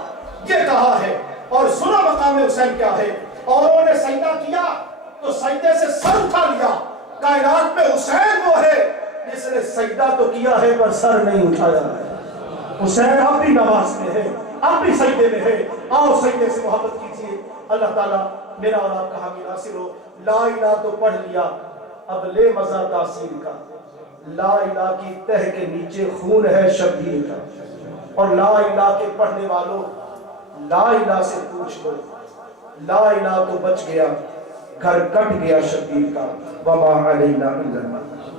یہ کہا ہے۔ اور سنو مقام حسین کیا ہے، اوروں نے سجدہ کیا تو سجدے سے سر اٹھا لیا۔ کائنات میں حسین وہ ہے جس نے سجدہ تو کیا ہے پر سر نہیں اٹھایا ہے۔ حسین اب بھی نماز میں ہے، اب بھی سجدے میں ہے۔ آؤ سجدے سے محبت کیجئے۔ اللہ تعالیٰ میرا اور آپ کا حامی ناصر ہو۔ لا الہ تو پڑھ لیا، اب لے مزہ تاثیر کا۔ لا الہ کی تہ کے نیچے خون ہے شبیر کا، اور لا الہ کے پڑھنے والوں لا الہ سے پوچھ لو، لا الہ تو بچ گیا، گھر کٹ گیا شبیر کا، وما علینا الا البلاغ۔